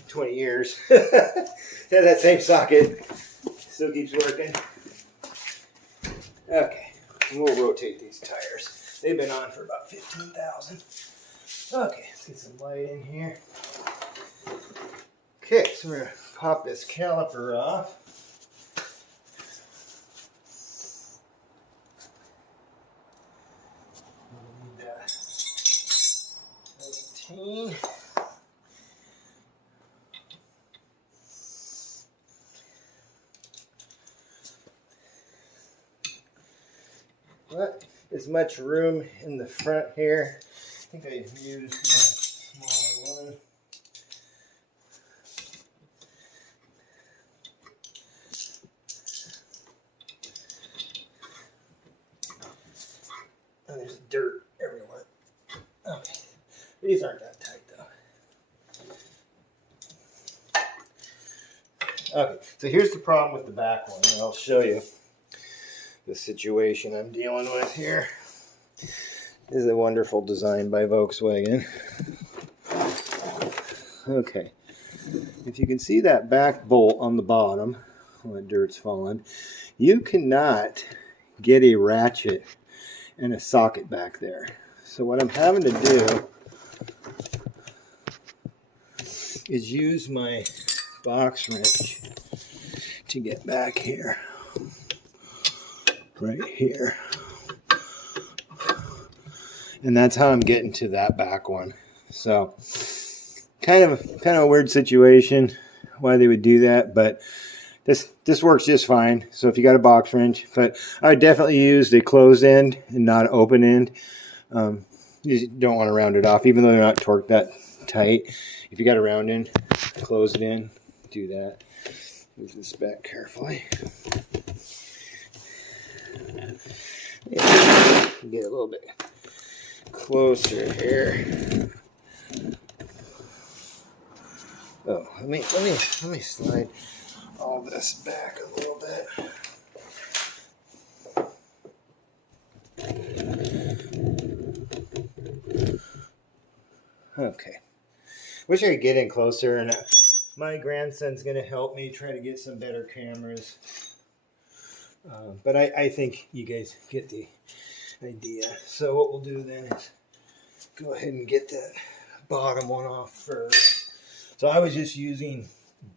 20 years. That same socket still keeps working. Okay, we'll rotate these tires. They've been on for about 15,000. Okay, let's get some light in here. Okay, so we're gonna pop this caliper off. We need 17. Not as much room in the front here. I think I used my smaller one. Oh, there's dirt everywhere. Okay, these aren't that tight though. Okay, so here's the problem with the back one. I'll show you the situation I'm dealing with here. This is a wonderful design by Volkswagen. Okay, if you can see that back bolt on the bottom, when the dirt's falling, you cannot get a ratchet and a socket back there. So what I'm having to do is use my box wrench to get back here. Right here. And that's how I'm getting to that back one. So kind of a weird situation why they would do that, but this works just fine. So if you got a box wrench, but I would definitely use a closed end and not an open end. You don't want to round it off, even though they're not torqued that tight. If you got a round end, close it in, do that. Move this back carefully. Yeah, get a little bit closer here. Oh, let me slide all this back a little bit. Okay. Wish I could get in closer, and my grandson's gonna help me try to get some better cameras. But I think you guys get the idea. So what we'll do then is go ahead and get that bottom one off first. So I was just using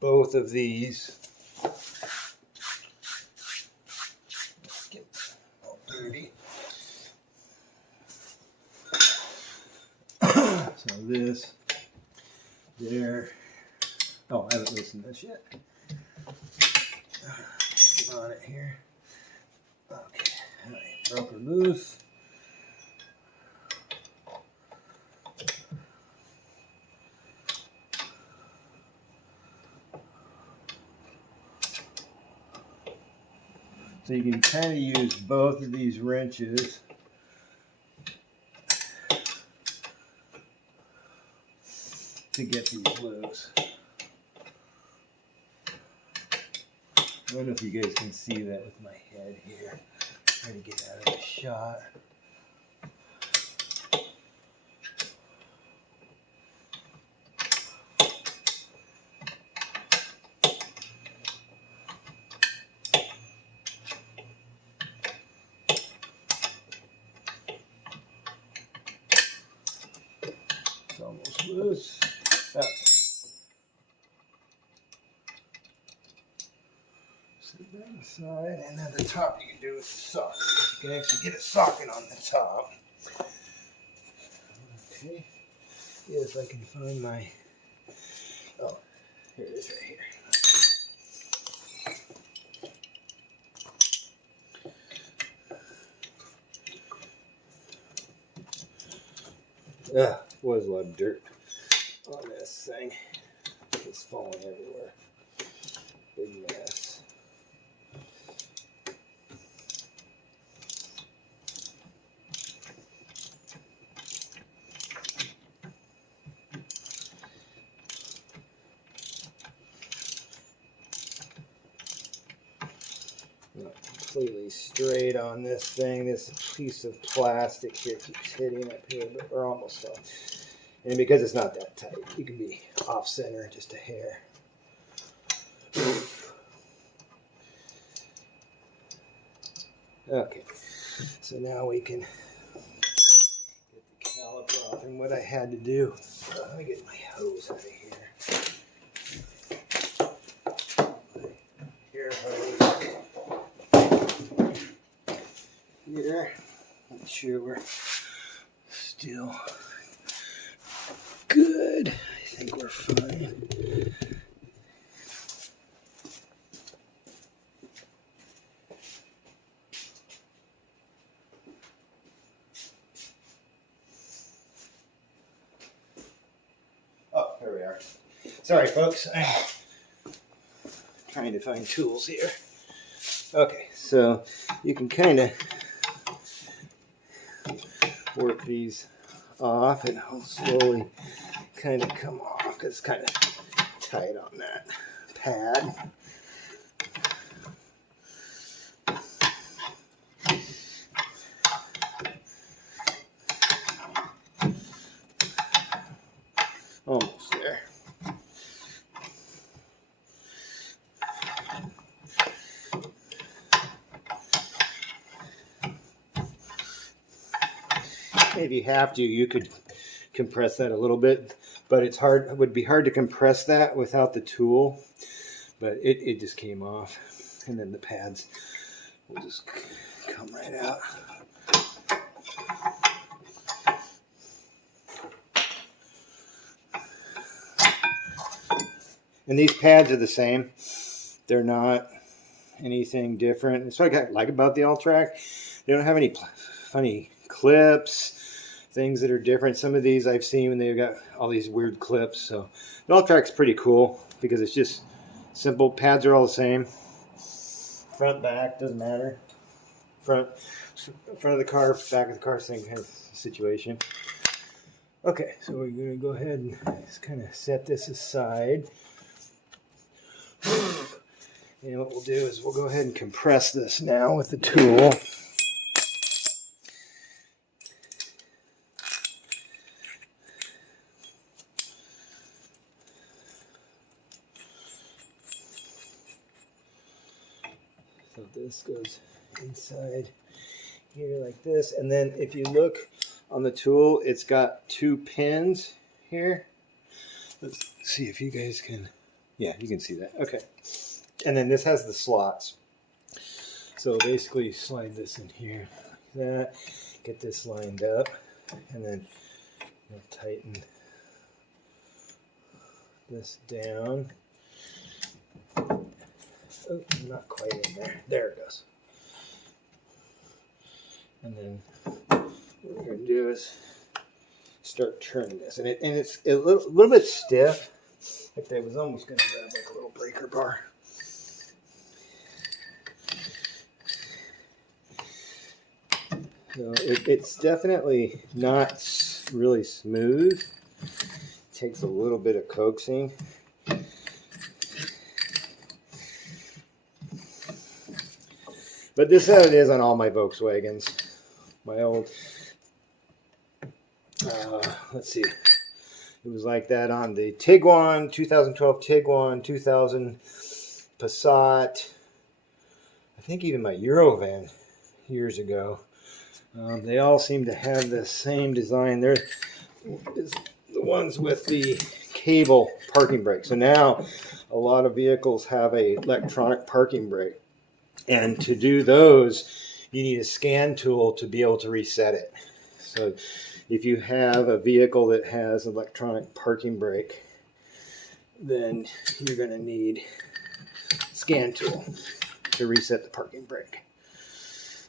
both of these. Let's get all dirty. So this, there. Oh, I haven't loosened this yet. Get on it here. Okay, all right, broke her loose. So you can kind of use both of these wrenches to get these loose. I don't know if you guys can see that with my head here. Try to get out of the shot. It's almost loose. Okay. Set that aside, and then the top you can do with the socket. You can actually get a socket on the top. Okay. If I can find my. Oh, here it is right here. Was a lot of dirt on this thing. It's falling everywhere. Big mess. Not completely straight on this thing. This piece of plastic here keeps hitting up here, but we're almost off. And because it's not that tight, you can be off center just a hair. Okay, so now we can get the caliper off. And what I had to do, let me get my hose out of here. Here, hose. Here, make sure we're still good. I think we're fine. Oh, there we are. Sorry, folks. I'm trying to find tools here. Okay, so you can kind of work these off and it'll slowly kind of come off because it's kind of tight on that pad. Almost there. If you have to, you could compress that a little bit, but it's hard. It would be hard to compress that without the tool, but it just came off, and then the pads will just come right out. And these pads are the same. They're not anything different. It's what I like about the Alltrack. They don't have any funny clips, things that are different. Some of these I've seen when they've got all these weird clips. So the Alltrack's pretty cool because it's just simple. Pads are all the same. Front, back, doesn't matter. Front of the car, back of the car, same kind of situation. Okay, so we're going to go ahead and just kind of set this aside. And what we'll do is we'll go ahead and compress this now with the tool. So this goes inside here like this. And then if you look on the tool, it's got 2 pins here. Let's see if you guys can, yeah, you can see that. Okay. And then this has the slots. So basically you slide this in here like that, get this lined up, and then you'll tighten this down. Oh, not quite in there. There it goes. And then what we're going to do is start turning this. And it's a little bit stiff. Like I was almost going to grab like a little breaker bar. So it's definitely not really smooth. It takes a little bit of coaxing. But this is how it is on all my Volkswagens. My old, let's see, it was like that on the Tiguan, 2012 Tiguan, 2000 Passat, I think even my Eurovan years ago. They all seem to have the same design. They're the ones with the cable parking brake. So now a lot of vehicles have a electronic parking brake. And to do those, you need a scan tool to be able to reset it. So if you have a vehicle that has electronic parking brake, then you're going to need a scan tool to reset the parking brake.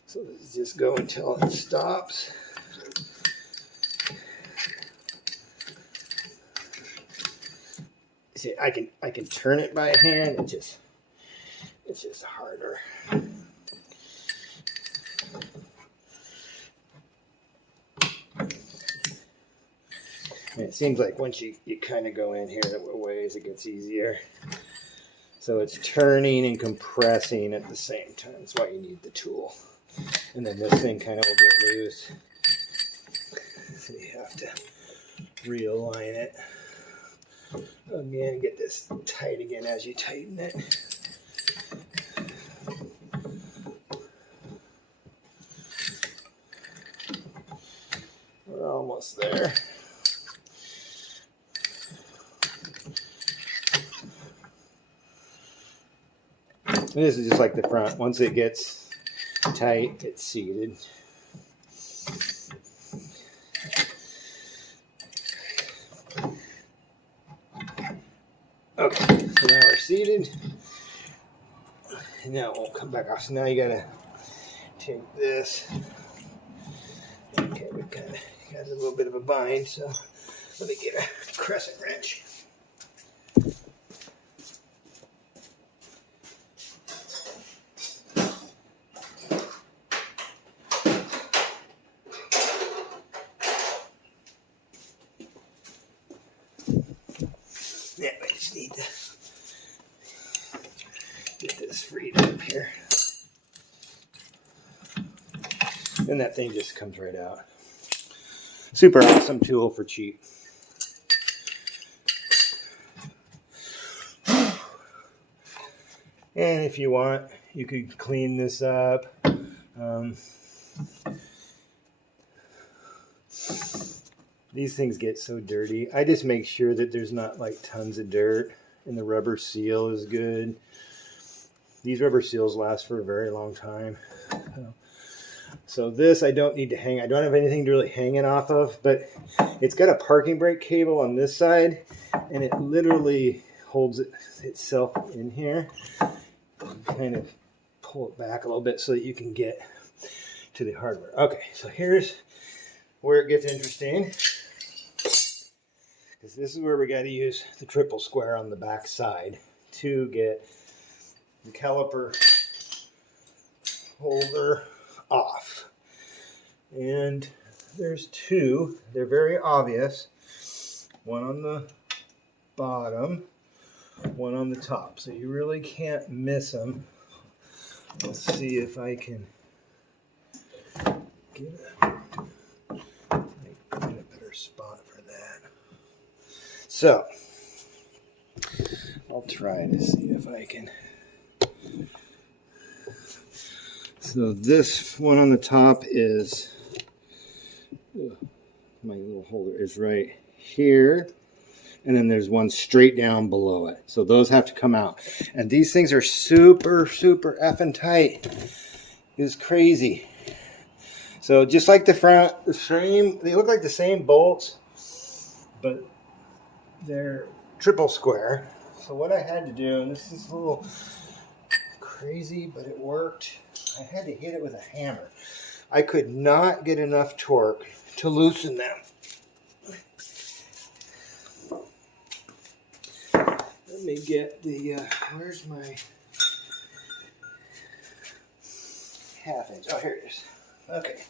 So let's just go until it stops. See, I can turn it by hand. It's just harder. And it seems like once you kind of go in here a ways, it gets easier. So it's turning and compressing at the same time. That's why you need the tool. And then this thing kind of will get loose. So you have to realign it. Again, get this tight again as you tighten it. almost there. This is just like the front. Once it gets tight, it's seated. Okay, so now we're seated. And now it won't come back off. So now you gotta take this. Okay, we kind of got a little bit of a bind, so let me get a crescent wrench. Yeah, I just need to get this freed up here. And that thing just comes right out. Super awesome tool for cheap. And if you want, you could clean this up. These things get so dirty. I just make sure that there's not like tons of dirt, and the rubber seal is good. These rubber seals last for a very long time. So this I don't need to hang. I don't have anything to really hang it off of, but it's got a parking brake cable on this side, and it literally holds itself in here. Kind of pull it back a little bit so that you can get to the hardware. Okay, so here's where it gets interesting, because this is where we got to use the triple square on the back side to get the caliper holder off. And there's two. They're very obvious. One on the bottom, one on the top. So you really can't miss them. Let's see if I can get a better spot for that. So I'll try to see if I can. So this one on the top is, my little holder is right here. And then there's one straight down below it. So those have to come out. And these things are super, super effing tight. It's crazy. So just like the front, the same, they look like the same bolts, but they're triple square. So what I had to do, and this is a little crazy, but it worked. I had to hit it with a hammer. I could not get enough torque to loosen them. Let me get the, where's my half inch? Oh, here it is. Okay.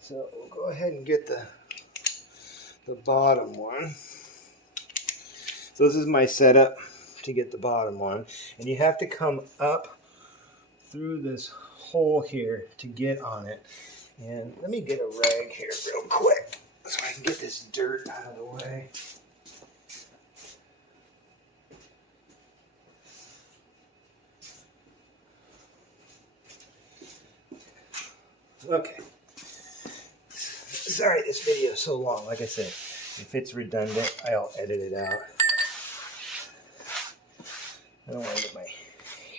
So we'll go ahead and get the bottom one. So this is my setup to get the bottom one. And you have to come up through this hole here to get on it. And let me get a rag here real quick so I can get this dirt out of the way. Okay. Sorry this video is so long. Like I said, if it's redundant, I'll edit it out. I don't want to get my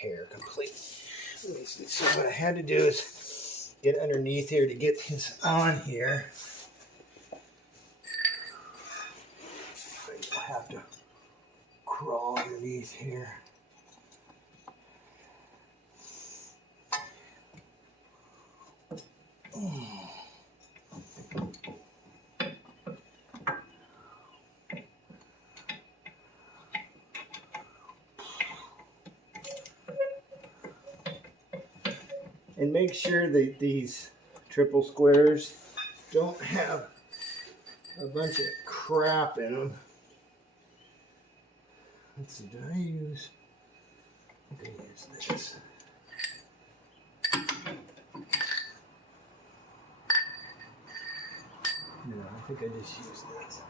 hair complete. So what I had to do is get underneath here to get this on here. I'll have to crawl underneath here. And make sure that these triple squares don't have a bunch of crap in them. Let's see, did I use? Okay, use this. No, I think I just used this.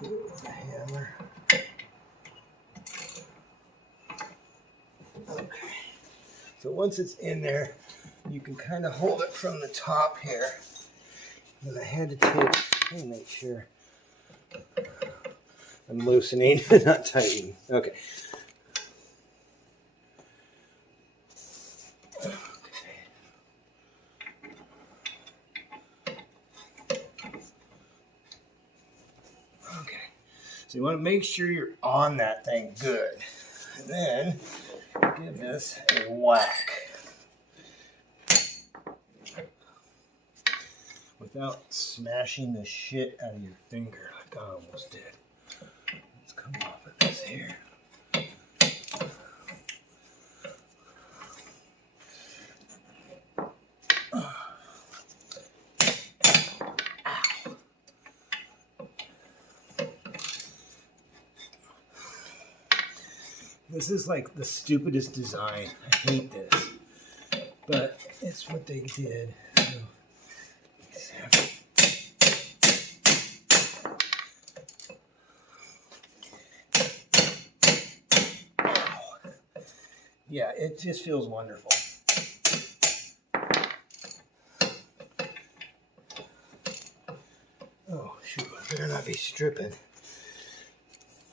With a hammer. Okay. So once it's in there, you can kind of hold it from the top here. And I had to take, let me make sure I'm loosening, not tightening. Okay. Okay. So you want to make sure you're on that thing good. And then give this a whack. Without smashing the shit out of your finger like I almost did. Let's come off of this here. This is like the stupidest design. I hate this. But it's what they did. So, yeah, it just feels wonderful. Oh, shoot, I better not be stripping.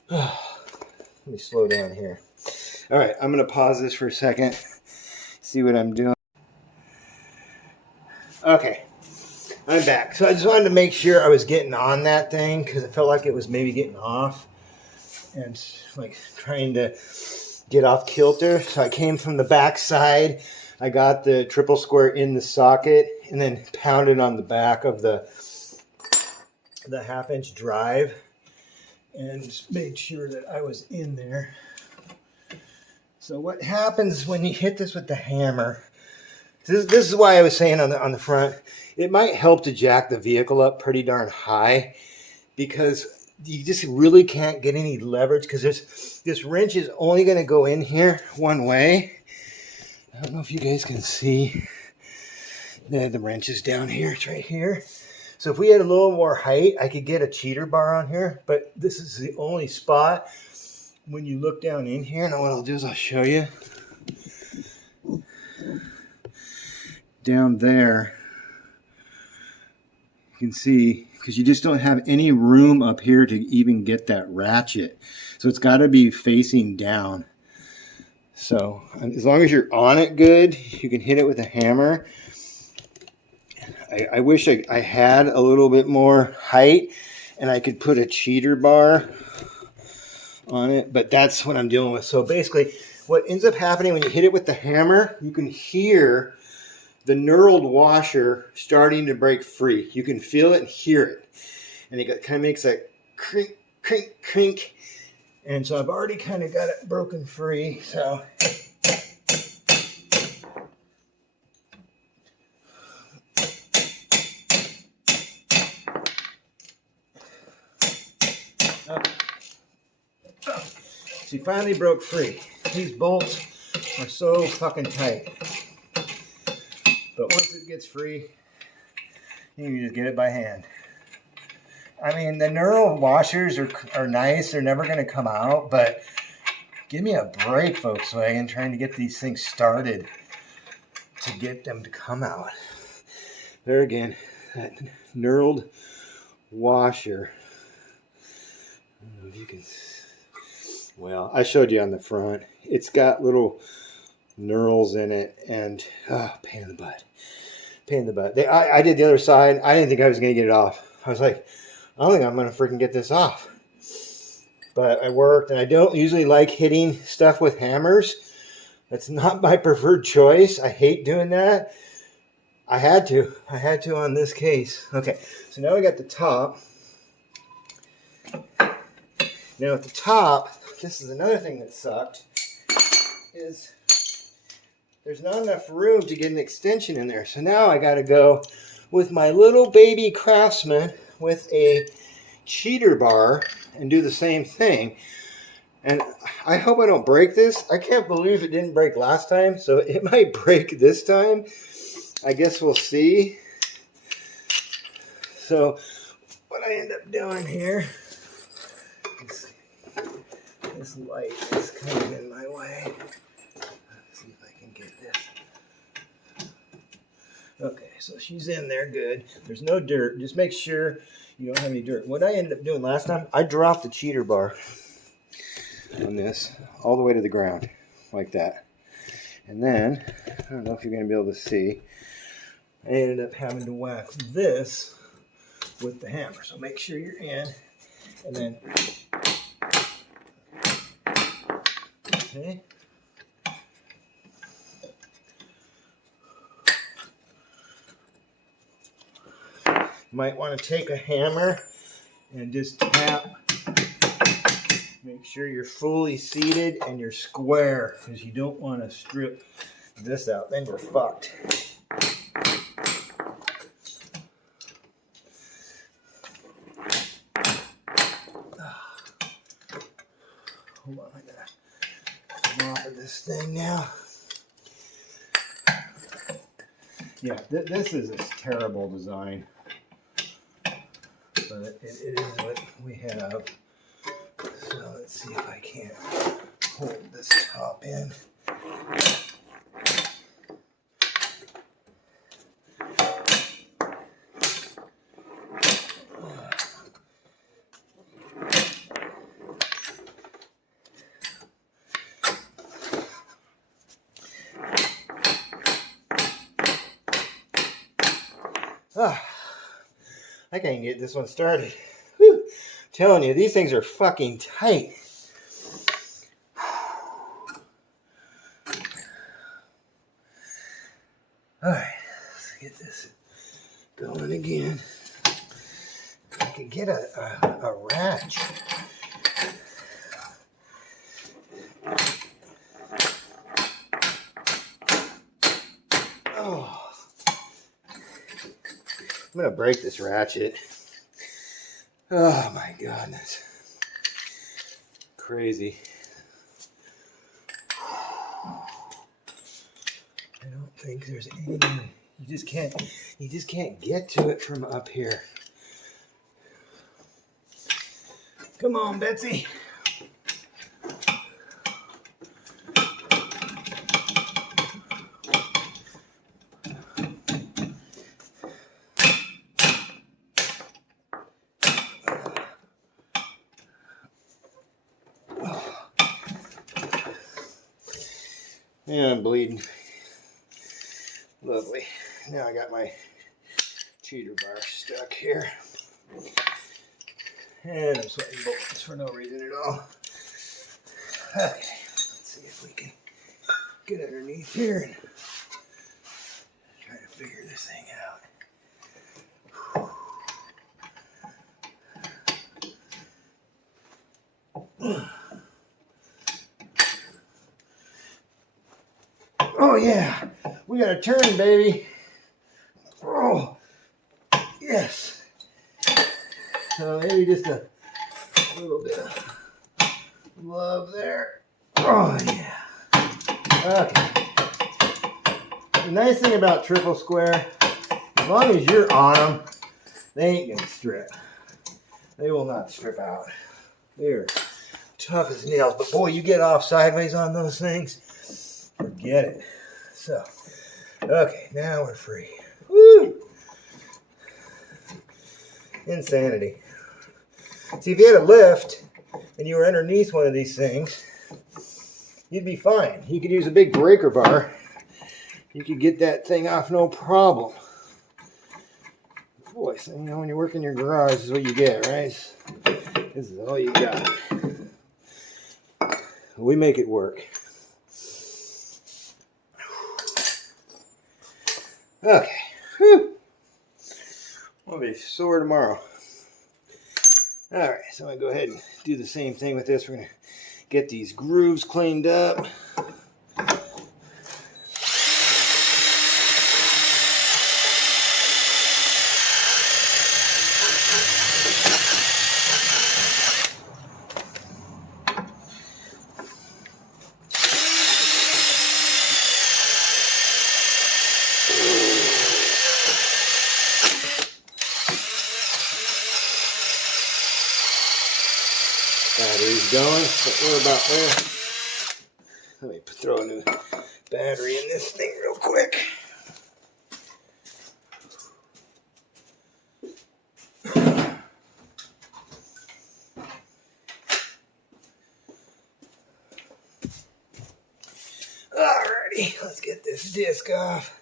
Let me slow down here. All right, I'm going to pause this for a second, see what I'm doing. Okay, I'm back. So I just wanted to make sure I was getting on that thing because it felt like it was maybe getting off and like trying to get off kilter. So I came from the back side. I got the triple square in the socket and then pounded on the back of the 1/2-inch drive and just made sure that I was in there. So what happens when you hit this with the hammer, this is why I was saying on the front, it might help to jack the vehicle up pretty darn high because you just really can't get any leverage because this wrench is only going to go in here one way. I don't know if you guys can see the wrench is down here. It's right here. So if we had a little more height, I could get a cheater bar on here, but this is the only spot when you look down in here. Now what I'll do is I'll show you. Down there, you can see, because you just don't have any room up here to even get that ratchet. So it's got to be facing down. So as long as you're on it good, you can hit it with a hammer. I wish I had a little bit more height and I could put a cheater bar on it, but that's what I'm dealing with. So basically what ends up happening when you hit it with the hammer, you can hear the knurled washer starting to break free. You can feel it and hear it. And it kind of makes a crink, crink, crink. And so I've already kind of got it broken free. So she finally broke free. These bolts are so fucking tight. But once it gets free, you can just get it by hand. I mean, the knurled washers are nice. They're never going to come out, but give me a break, Volkswagen, trying to get these things started to get them to come out. There again, that knurled washer. I don't know if you can. Well, I showed you on the front. It's got little knurls in it, and pain in the butt. Pain in the butt. I did the other side. I didn't think I was going to get it off. I was like, I don't think I'm going to freaking get this off. But I worked, and I don't usually like hitting stuff with hammers. That's not my preferred choice. I hate doing that. I had to on this case. Okay, so now we got the top. Now at the top, this is another thing that sucked, is there's not enough room to get an extension in there. So now I got to go with my little baby Craftsman with a cheater bar and do the same thing. And I hope I don't break this. I can't believe it didn't break last time, so it might break this time. I guess we'll see. So what I end up doing here is this light is kind of in my way. Let's see if I can get this. so she's in there good. There's no dirt. Just make sure you don't have any dirt. What I ended up doing last time, I dropped the cheater bar on this all the way to the ground, like that. And then, I don't know if you're going to be able to see, I ended up having to whack this with the hammer. So make sure you're in, and then, okay. You might want to take a hammer and just tap. Make sure you're fully seated and you're square, because you don't want to strip this out. Then we're fucked. Hold on, I gotta come off of this thing now. Yeah, this is a terrible design, but it is what we have. So let's see if I can't hold this top in. I can't get this one started. Whew. I'm telling you, these things are fucking tight. Alright, let's get this going again. I could get a ratchet. Oh. I'm going to break this ratchet. Oh my God, that's crazy. I don't think there's any. You just can't get to it from up here. Come on, Betsy. Yeah, I'm bleeding. Lovely. Now I got my cheater bar stuck here. And I'm sweating bullets for no reason at all. Okay, let's see if we can get underneath here and try to figure this thing out. Oh yeah, we got a turn, baby. Oh, yes. So maybe just a little bit of love there. Oh yeah. Okay. The nice thing about triple square, as long as you're on them, they ain't gonna strip. They will not strip out. They're tough as nails. But boy, you get off sideways on those things, forget it. So, okay, now we're free. Woo! Insanity. See, if you had a lift and you were underneath one of these things, you'd be fine. You could use a big breaker bar. You could get that thing off no problem. Boy, so, you know, when you work in your garage, this is what you get, right? This is all you got. We make it work. Okay. Whew. I'll be sore tomorrow. Alright, so I'm going to go ahead and do the same thing with this. We're going to get these grooves cleaned up. Battery's going, but we're about there. Let me throw a new battery in this thing real quick. dirty. Let's get this disc off.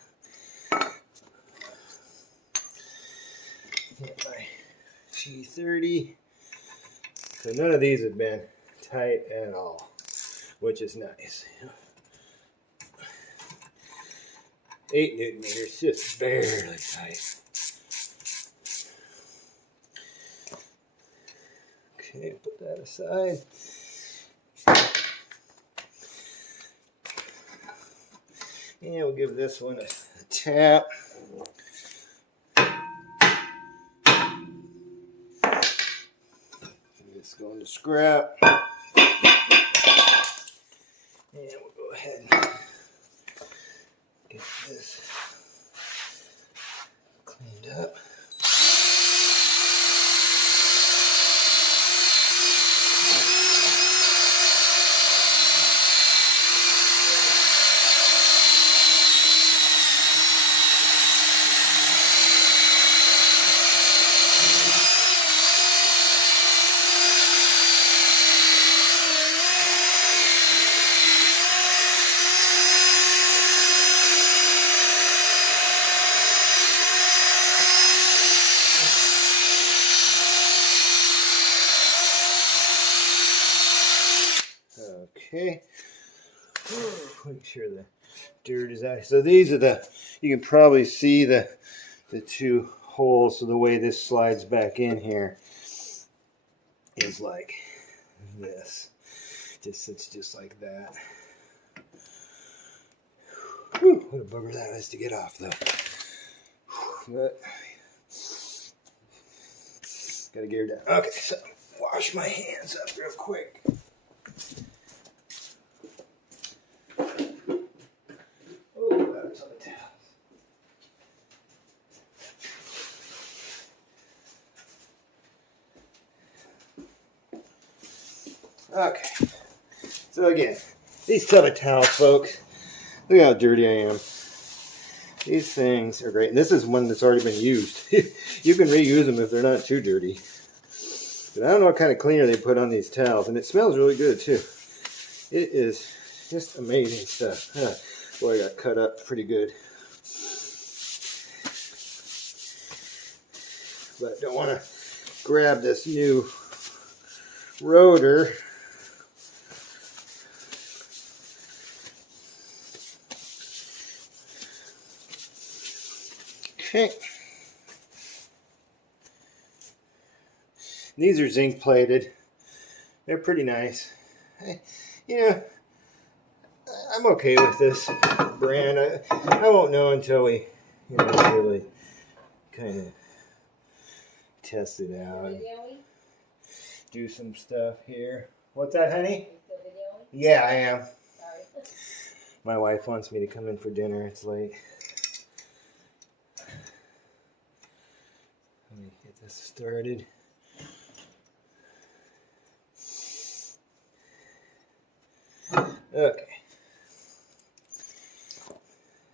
Get my T30. So none of these have been tight at all, which is nice. 8 Newton meters, just barely tight. Okay, put that aside. And we'll give this one a tap. This going to scrap. And we'll go ahead and get this cleaned up. Okay, make sure the dirt is out. So these are the, you can probably see the 2 holes. So the way this slides back in here is like this. It's just like that. Whew, what a bugger that is to get off though. But gotta get her down. Okay, so wash my hands up real quick. Okay, so again, these tub of towels, folks, look how dirty I am. These things are great, and this is one that's already been used. You can reuse them if they're not too dirty. But I don't know what kind of cleaner they put on these towels, and it smells really good too. It is just amazing stuff. Boy, I got cut up pretty good. But don't want to grab this new rotor. Okay. These are zinc plated. They're pretty nice. You know, I'm okay with this brand. I won't know until we, really kind of test it out. Do some stuff here. What's that, honey? Yeah, I am. Sorry. My wife wants me to come in for dinner. It's late. Let me get this started. Okay.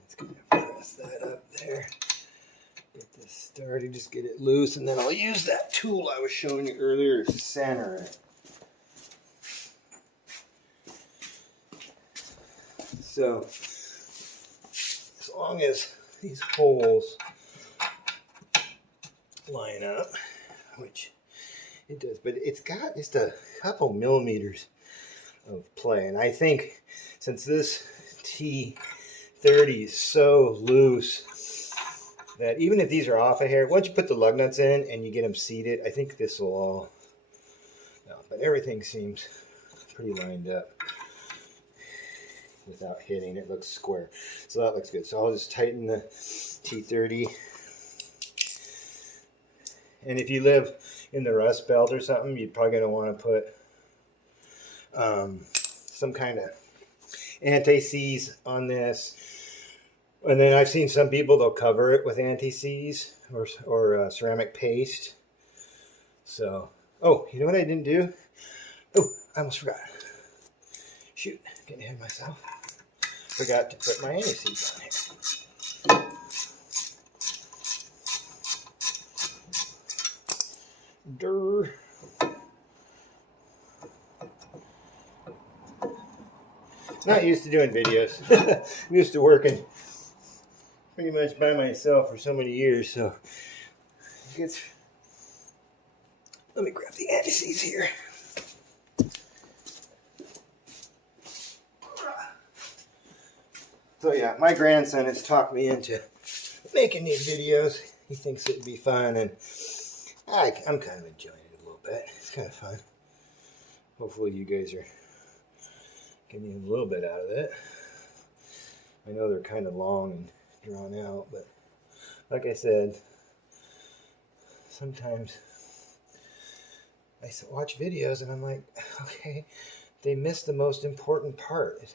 Let's kind of press that up there. Get this started, just get it loose, and then I'll use that tool I was showing you earlier to center it. So, as long as these holes line up, which it does, but it's got just a couple millimeters of play, and I think since this T30 is so loose that even if these are off a hair, once you put the lug nuts in and you get them seated, I think this will all, no, but everything seems pretty lined up without hitting. It looks square, so that looks good. So I'll just tighten the T30. And if you live in the Rust Belt or something, you're probably going to want to put some kind of anti-seize on this. And then I've seen some people, they'll cover it with anti-seize or ceramic paste. So, oh, you know what I didn't do? Oh, I almost forgot. Shoot, getting ahead of myself. Forgot to put my anti-seize on here. Not used to doing videos. I'm used to working pretty much by myself for so many years, so it's... Let me grab the anti-seize here. So yeah, my grandson has talked me into making these videos. He thinks it'd be fun, and I'm kind of enjoying it a little bit. It's kind of fun. Hopefully you guys are getting a little bit out of it. I know they're kind of long and drawn out, but like I said, sometimes I watch videos and I'm like, okay, they missed the most important part.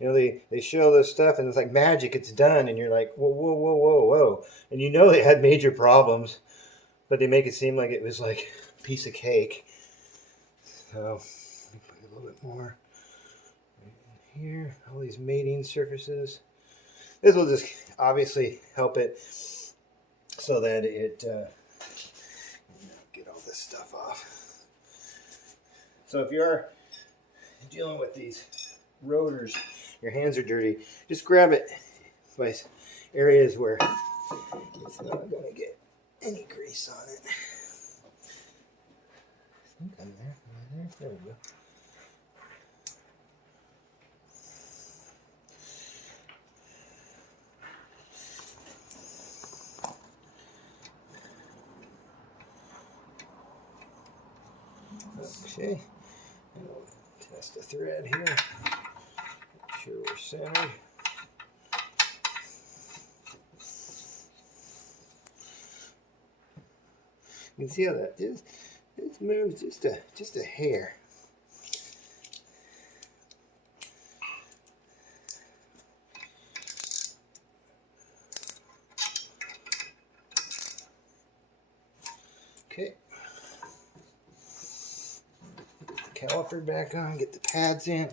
You know, they show this stuff and it's like magic, it's done, and you're like, whoa, whoa, whoa, whoa, whoa. And you know they had major problems, but they make it seem like it was like a piece of cake. So, let me put a little bit more right in here. All these mating surfaces. This will just obviously help it so that it, get all this stuff off. So if you're dealing with these rotors, your hands are dirty, just grab it by areas where it's not going to get any grease on it. I think I'm there. There we go. Okay, and we'll test the thread here. Make sure we're centered. You can see how that just moves just a hair. Okay. Caliper back on, get the pads in.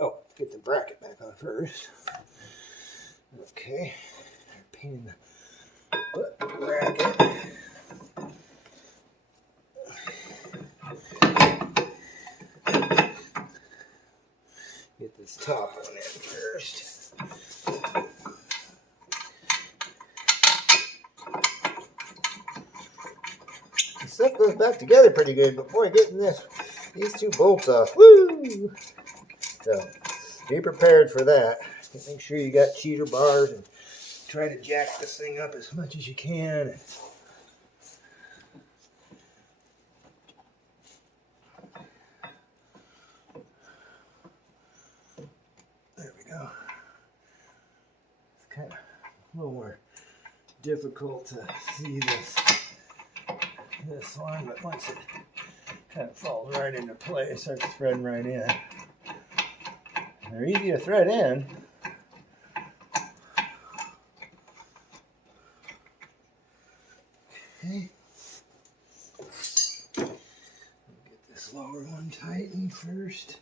Oh, get the bracket back on first. Okay, pain in the butt bracket. Get this top one in first. The stuff goes back together pretty good, but boy, getting these two bolts off, woo! So, be prepared for that. Make sure you got cheater bars and try to jack this thing up as much as you can. There we go. It's kind of a little more difficult to see this one, but once it kind of falls right into place, it starts threading right in. They're easy to thread in. Okay. Get this lower one tightened first.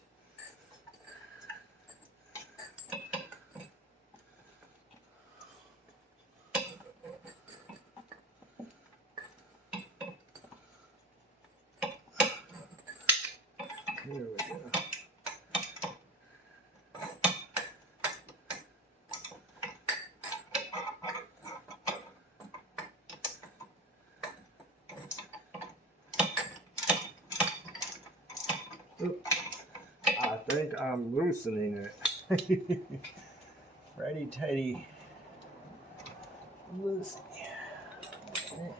There we go. I think I'm loosening it. Righty tighty. Loosening. Okay.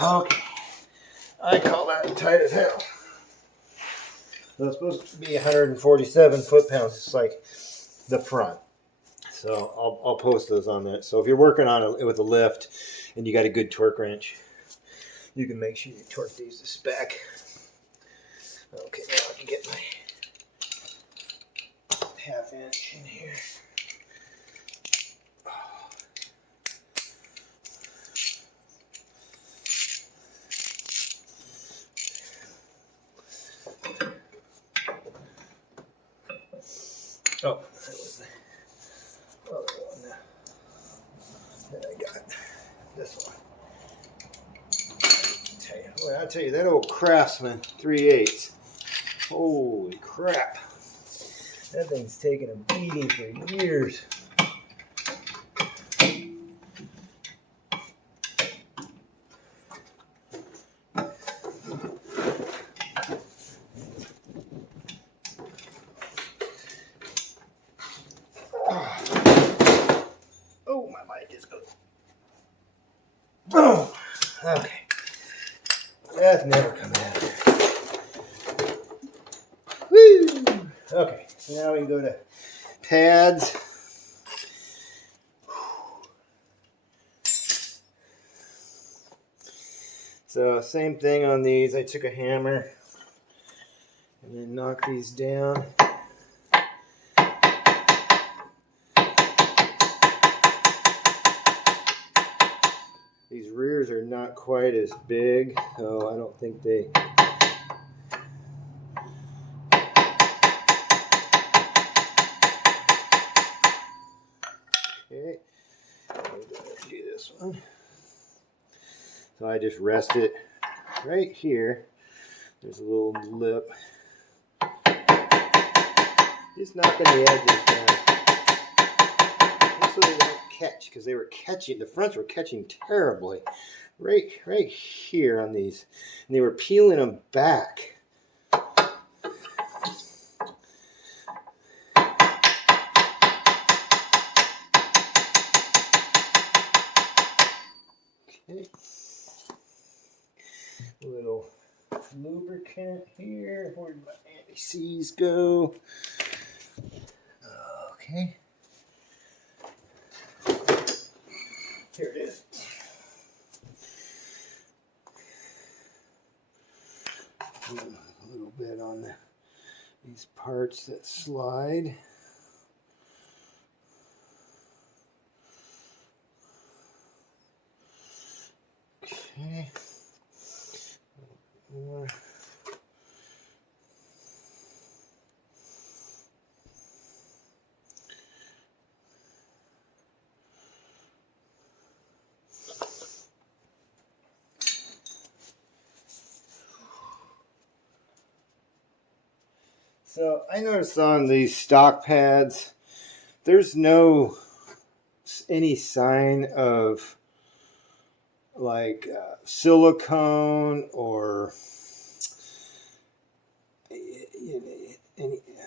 Okay, I call that tight as hell. So it's supposed to be 147 foot-pounds. It's like the front. So I'll post those on that. So if you're working on it with a lift and you got a good torque wrench, you can make sure you torque these to spec. Okay, now I can get my half inch in here. Boy, I'll tell you, that old Craftsman 3/8. Holy crap. That thing's taken a beating for years. Oh, my light just goes. Oh, okay. That's never coming out of there. Woo! Okay, so now we can go to pads. So same thing on these. I took a hammer and then knocked these down. These rears are not quite as big, so I don't think they... Okay, I'm going to do this one. So I just rest it right here. There's a little lip. Just knocking the edges down. Just so they don't catch, because they were catching, the fronts were catching terribly. Right here on these. And they were peeling them back. Okay. Little lubricant here. Where did my anti-seize go? Okay. Here it is. A little bit on these parts that slide. Okay. More. So I noticed on these stock pads, there's no any sign of like silicone or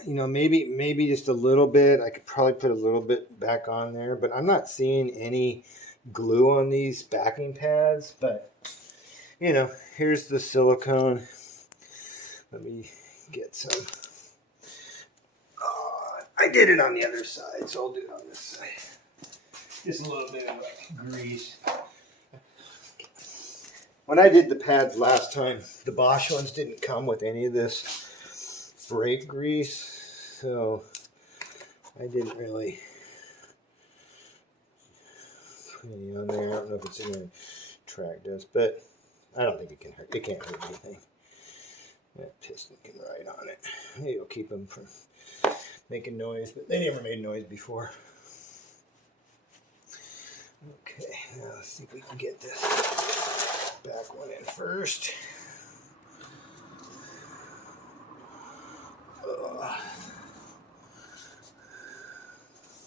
maybe just a little bit. I could probably put a little bit back on there, but I'm not seeing any glue on these backing pads. But here's the silicone. Let me get some. I did it on the other side, so I'll do it on this side. Just a little bit of grease. When I did the pads last time, the Bosch ones didn't come with any of this brake grease, so I didn't really put any on there. I don't know if it's in the track dust, but I don't think it can hurt. It can't hurt anything. That piston can ride on it. Maybe it'll keep them from making noise, but they never made noise before. Okay, now let's see if we can get this back one in first.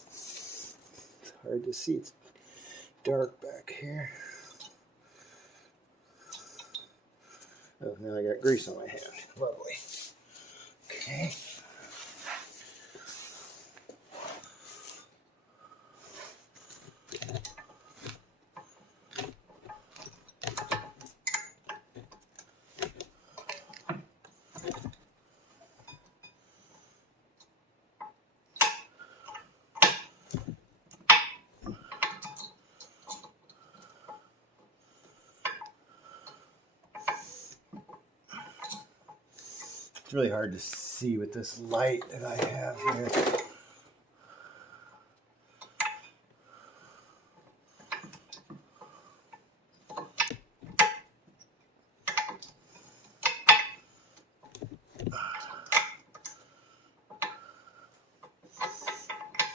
It's hard to see. It's dark back here. Oh, now I got grease on my hand. Lovely. Okay. It's really hard to see with this light that I have here.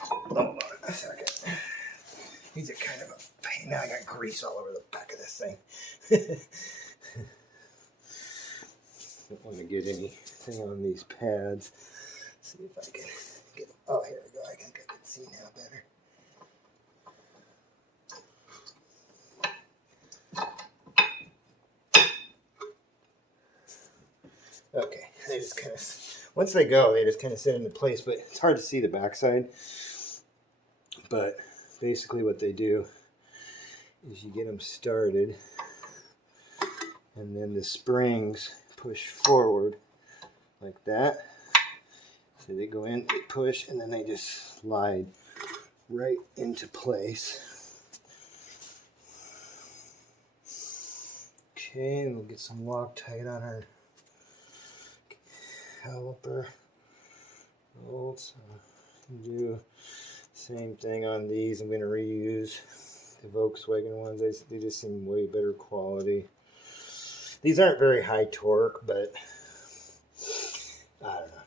Hold on a second. These are kind of a pain. Now I got grease all over the back of this thing. Don't want to get anything on these pads. Let's see if I can get. Oh, here we go. I think I can see now better. Okay, they just kind of, once they go, they just kind of sit into place, but it's hard to see the backside. But basically what they do is you get them started, and then the springs push forward like that. So they go in, they push, and then they just slide right into place. Okay, and we'll get some Loctite on our caliper bolts. Do same thing on these. I'm going to reuse the Volkswagen ones. They just seem way better quality. These aren't very high torque, but I don't know.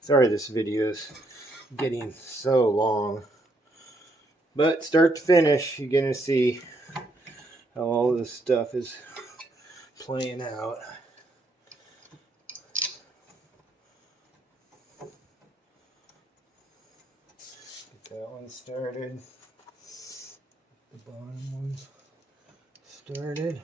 Sorry this video is getting so long, but start to finish you're going to see how all this stuff is playing out. Get that one started. The bottom one's started.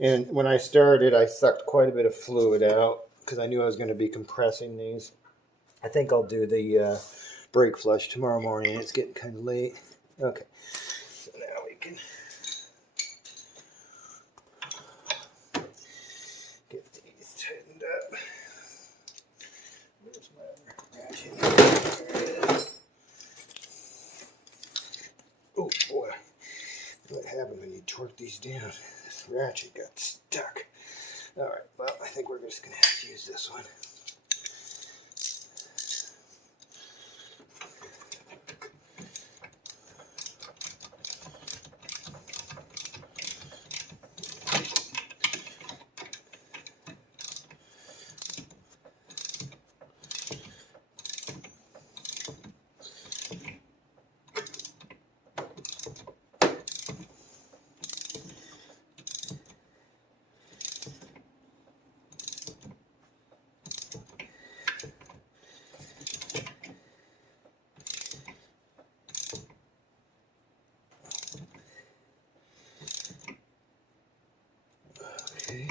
And when I started, I sucked quite a bit of fluid out because I knew I was going to be compressing these. I think I'll do the brake flush tomorrow morning. It's getting kind of late. Okay, so now we can get these tightened up. Where's my other ratchet? There it is. Oh boy, what happened when you torque these down? This ratchet got stuck. All right, well, I think we're just going to have to use this one. Okay.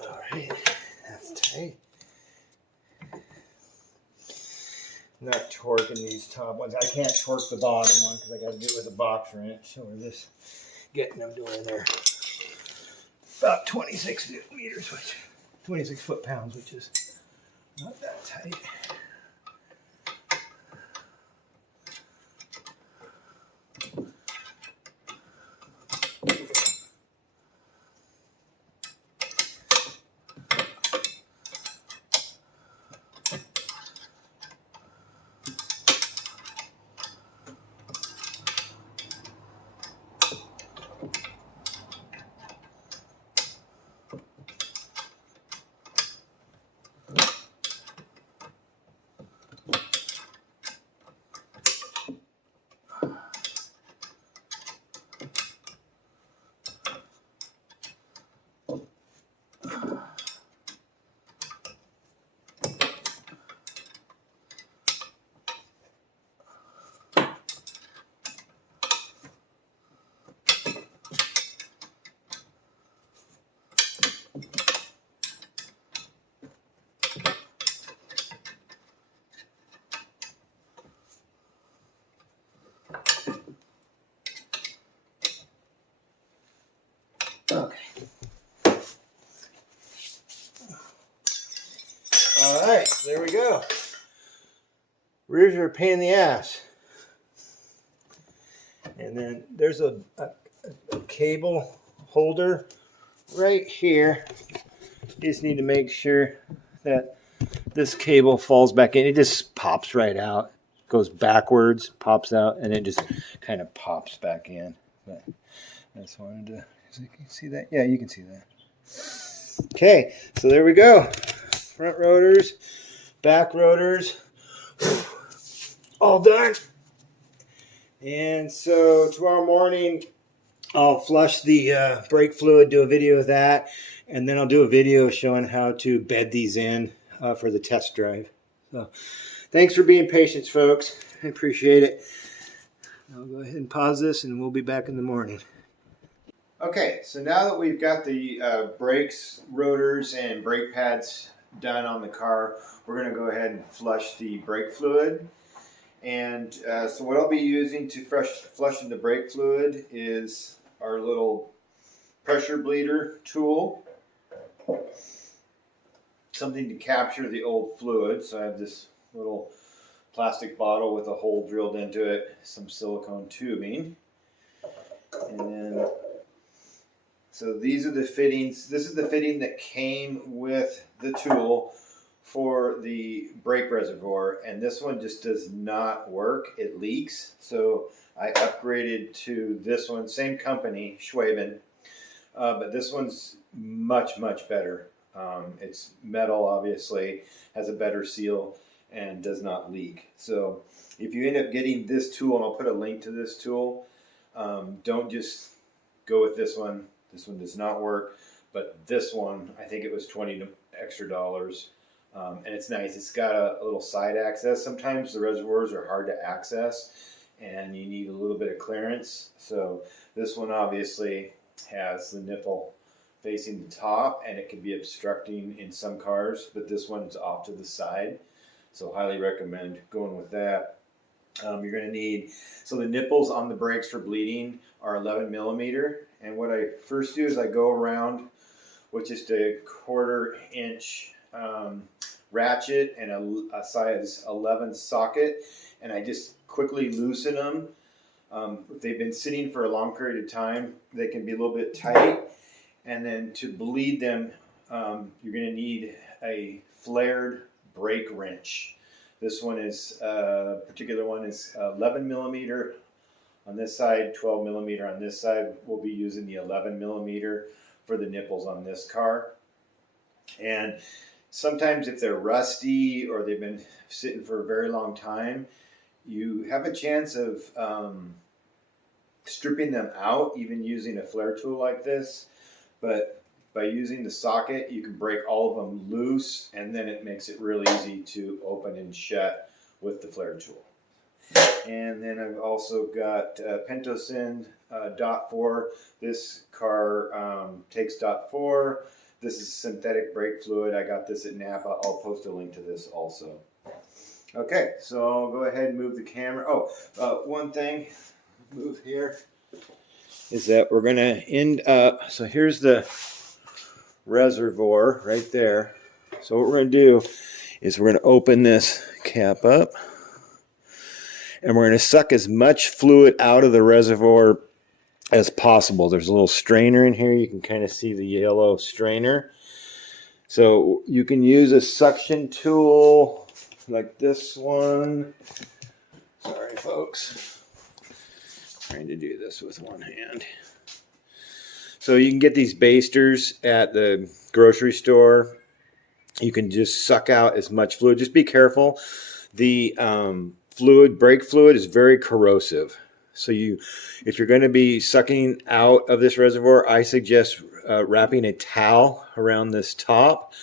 All right, that's tight. I'm not torquing these top ones. I can't torque the bottom one because I got to do it with a box wrench. So we're just getting them doing there. About 26 meters, which 26 foot-pounds, which is not that tight. Okay. All right, there we go. Rears are a pain in the ass. And then there's a cable holder right here. You just need to make sure that this cable falls back in. It just pops right out. Goes backwards, pops out, and it just kind of pops back in. But I just wanted to, can you see that? Yeah, you can see that. Okay, so there we go. Front rotors, back rotors, all done. And so tomorrow morning, I'll flush the brake fluid, do a video of that, and then I'll do a video showing how to bed these in for the test drive. So thanks for being patient, folks. I appreciate it. I'll go ahead and pause this, and we'll be back in the morning. Okay, so now that we've got the brakes, rotors, and brake pads done on the car, we're going to go ahead and flush the brake fluid. And so what I'll be using to flushing the brake fluid is our little pressure bleeder tool. Something to capture the old fluid. So I have this little plastic bottle with a hole drilled into it, some silicone tubing. And then, so these are the fittings. This is the fitting that came with the tool for the brake reservoir, and this one just does not work. It leaks. So I upgraded to this one, same company, Schwaben, but this one's much better. It's metal, obviously, has a better seal, and does not leak. So if you end up getting this tool, and I'll put a link to this tool, don't just go with this one. This one does not work, but this one, I think it was $20 extra. And it's nice. It's got a little side access. Sometimes the reservoirs are hard to access and you need a little bit of clearance. So this one obviously has the nipple facing the top, and it can be obstructing in some cars, but this one's off to the side. So highly recommend going with that. You're going to need, so the nipples on the brakes for bleeding are 11 millimeter. And what I first do is I go around with just a 1/4 inch ratchet and a size 11 socket, and I just quickly loosen them. If they've been sitting for a long period of time, they can be a little bit tight. And then to bleed them, you're going to need a flared brake wrench. This one is, particular one is 11 millimeter on this side, 12 millimeter on this side. We'll be using the 11 millimeter for the nipples on this car. And sometimes if they're rusty or they've been sitting for a very long time, you have a chance of stripping them out, even using a flare tool like this. But by using the socket, you can break all of them loose, and then it makes it really easy to open and shut with the flare tool. And then I've also got Pentosin .4. This car takes .4. This is synthetic brake fluid. I got this at Napa. I'll post a link to this also. Okay, so I'll go ahead and move the camera. Oh, one thing, move here, is that we're going to end up, so here's the reservoir right there. So what we're going to do is we're going to open this cap up, and we're going to suck as much fluid out of the reservoir as possible. There's a little strainer in here. You can kind of see the yellow strainer. So you can use a suction tool like this one. Sorry, folks. Trying to do this with one hand. So you can get these basters at the grocery store. You can just suck out as much fluid. Just be careful. The brake fluid is very corrosive. So if you're going to be sucking out of this reservoir, I suggest wrapping a towel around this top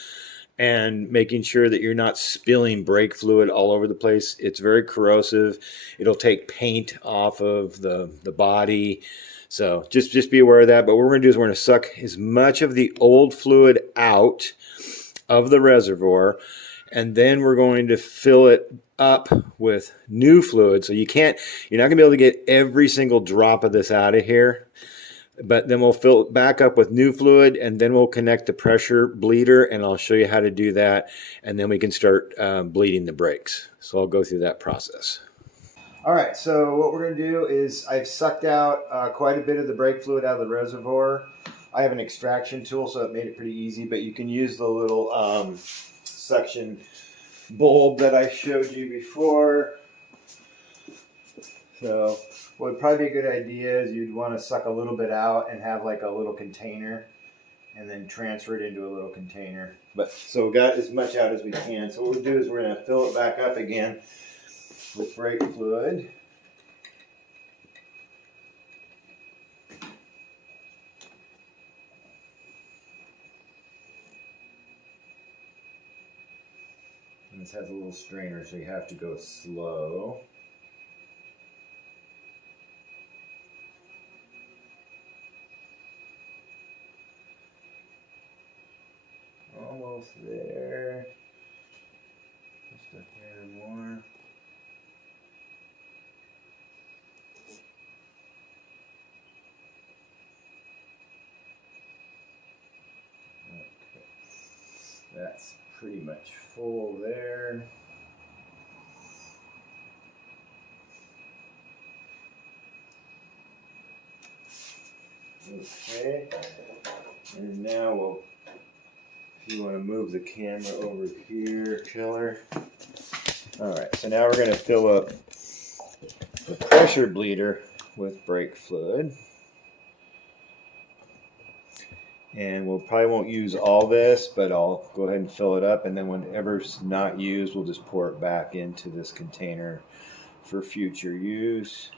and making sure that you're not spilling brake fluid all over the place. It's very corrosive. It'll take paint off of the body. So just be aware of that. But what we're going to do is we're going to suck as much of the old fluid out of the reservoir, and then we're going to fill it up with new fluid. So you're not going to be able to get every single drop of this out of here, but then we'll fill it back up with new fluid, and then we'll connect the pressure bleeder, and I'll show you how to do that, and then we can start bleeding the brakes. So I'll go through that process. All right, so what we're going to do is I've sucked out quite a bit of the brake fluid out of the reservoir. I have an extraction tool, so it made it pretty easy, but you can use the little suction bulb that I showed you before. So what would probably be a good idea is you'd want to suck a little bit out and have like a little container, and then transfer it into a little container. But so we got as much out as we can. So what we'll do is we're going to fill it back up again with brake fluid. And this has a little strainer, so you have to go slow. Almost there. Just a hair more. Okay. That's pretty much full there. Okay. And now we'll, if you want to move the camera over here, Killer. Alright, so now we're going to fill up the pressure bleeder with brake fluid. And we'll probably won't use all this, but I'll go ahead and fill it up, and then whenever it's not used, we'll just pour it back into this container for future use.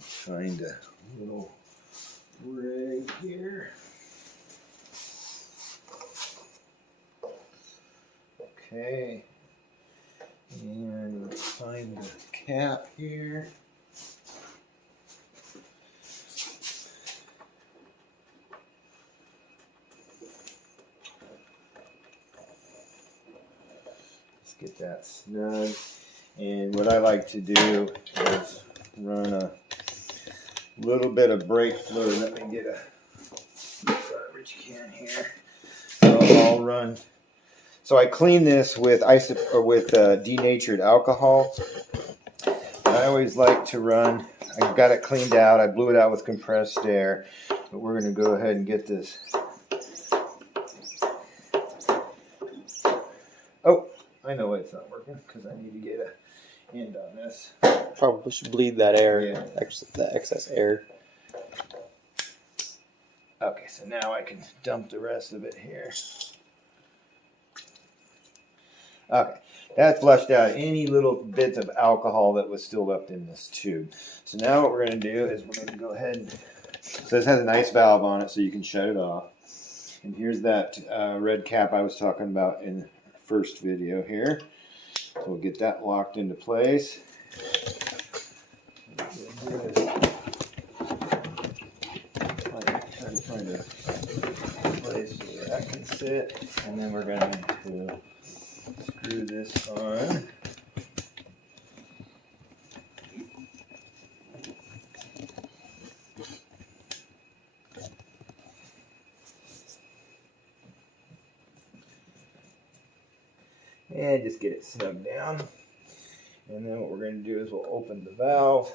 Find a little rig here. Okay, and we'll find the cap here. Let's get that snug. And what I like to do is run a little bit of brake fluid. Let me get a garbage can here. So I'll run. So I clean this with denatured alcohol. I always like to run. I got it cleaned out. I blew it out with compressed air. But we're going to go ahead and get this. Oh, I know why it's not working, because I need to get a end on this. Probably should bleed that air, Yeah. the excess air. Okay, so now I can dump the rest of it here. Okay, that flushed out any little bits of alcohol that was still left in this tube. So now what we're going to do is we're going to go ahead and, so this has a nice valve on it so you can shut it off. And here's that red cap I was talking about in the first video here. So we'll get that locked into place. Try to find a place where that can sit, and then we're going to screw this on. And just get it snug down. And then what we're going to do is we'll open the valve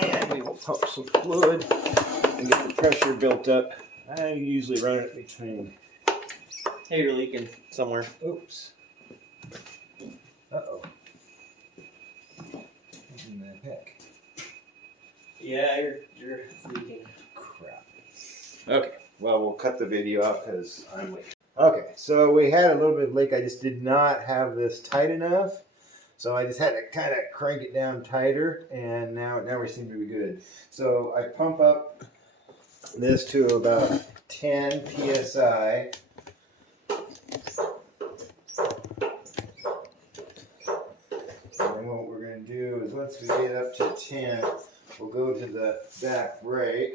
and we will pump some fluid and get the pressure built up. I usually run it between. Hey, you're leaking somewhere. Oops. Uh-oh. What in the heck? Yeah, you're leaking. Crap. Okay, well, we'll cut the video out because I'm leaking. Okay, so we had a little bit of leak. I just did not have this tight enough. So I just had to kind of crank it down tighter, and now we seem to be good. So I pump up this to about 10 psi. And then what we're going to do is once we get up to 10, we'll go to the back brake.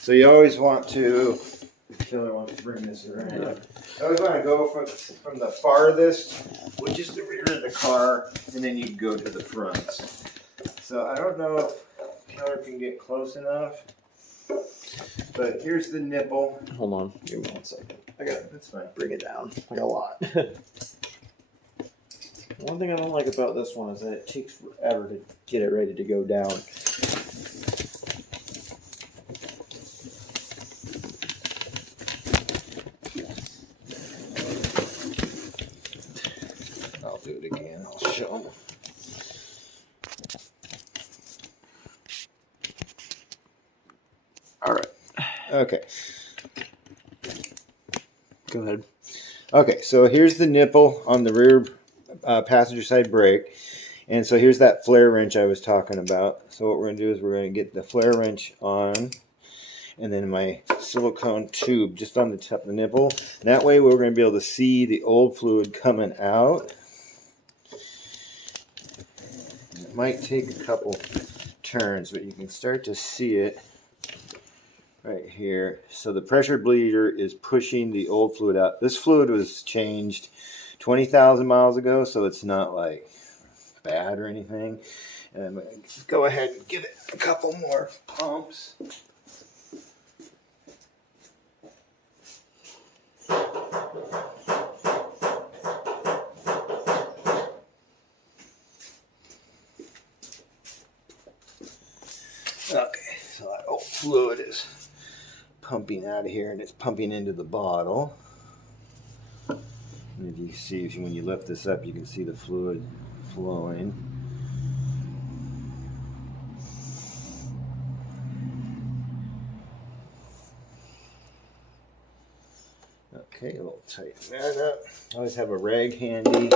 So you always want to, the killer wants to bring this around. I always want to go from the farthest, which is the rear of the car, and then you go to the front. So I don't know if the killer can get close enough, but here's the nipple. Hold on, give me 1 second. I gotta That's fine. bring it down. I got a lot. One thing I don't like about this one is that it takes forever to get it ready to go down. Okay. Go ahead. Okay, so here's the nipple on the rear passenger side brake. And so here's that flare wrench I was talking about. So what we're going to do is we're going to get the flare wrench on, and then my silicone tube just on the top of the nipple. That way we're going to be able to see the old fluid coming out. It might take a couple turns, but you can start to see it right here. So the pressure bleeder is pushing the old fluid out. This fluid was changed 20,000 miles ago, so it's not like bad or anything. And I'm going to go ahead and give it a couple more pumps. Okay, so that old fluid is pumping out of here, and it's pumping into the bottle. And if you see, when you lift this up, you can see the fluid flowing. Okay, a little tighten that up. I always have a rag handy.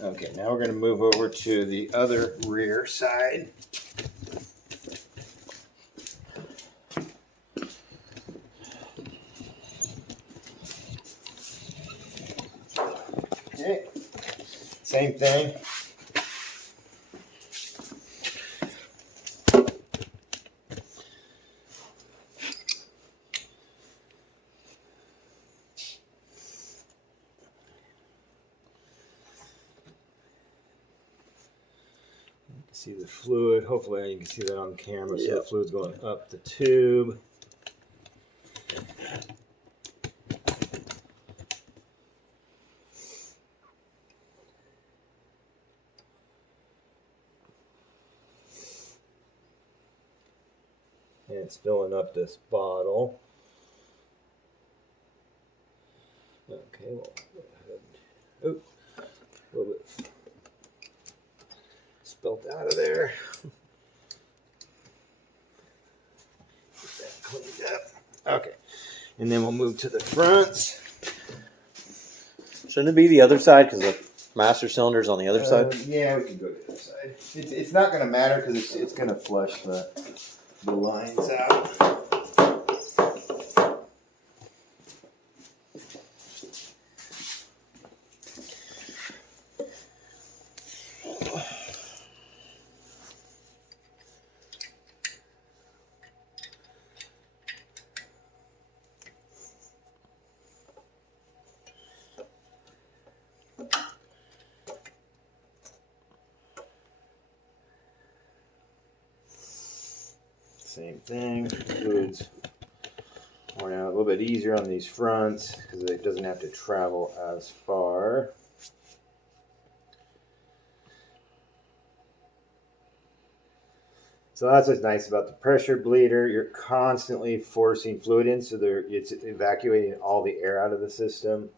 Okay, now we're going to move over to the other rear side. Okay, same thing. See the fluid. Hopefully you can see that on camera. So the fluid's going up the tube. And it's filling up this bottle. Okay, well, go ahead. Oh, a little bit spilled out of there. Get that cleaned up. Okay, and then we'll move to the fronts. Shouldn't it be the other side because the master cylinder's on the other side? Yeah, we can go to the other side. It's not going to matter because it's going to flush the lines out. Same thing, fluid's pouring out a little bit easier on these fronts because it doesn't have to travel as far. So that's what's nice about the pressure bleeder. You're constantly forcing fluid in, so it's evacuating all the air out of the system.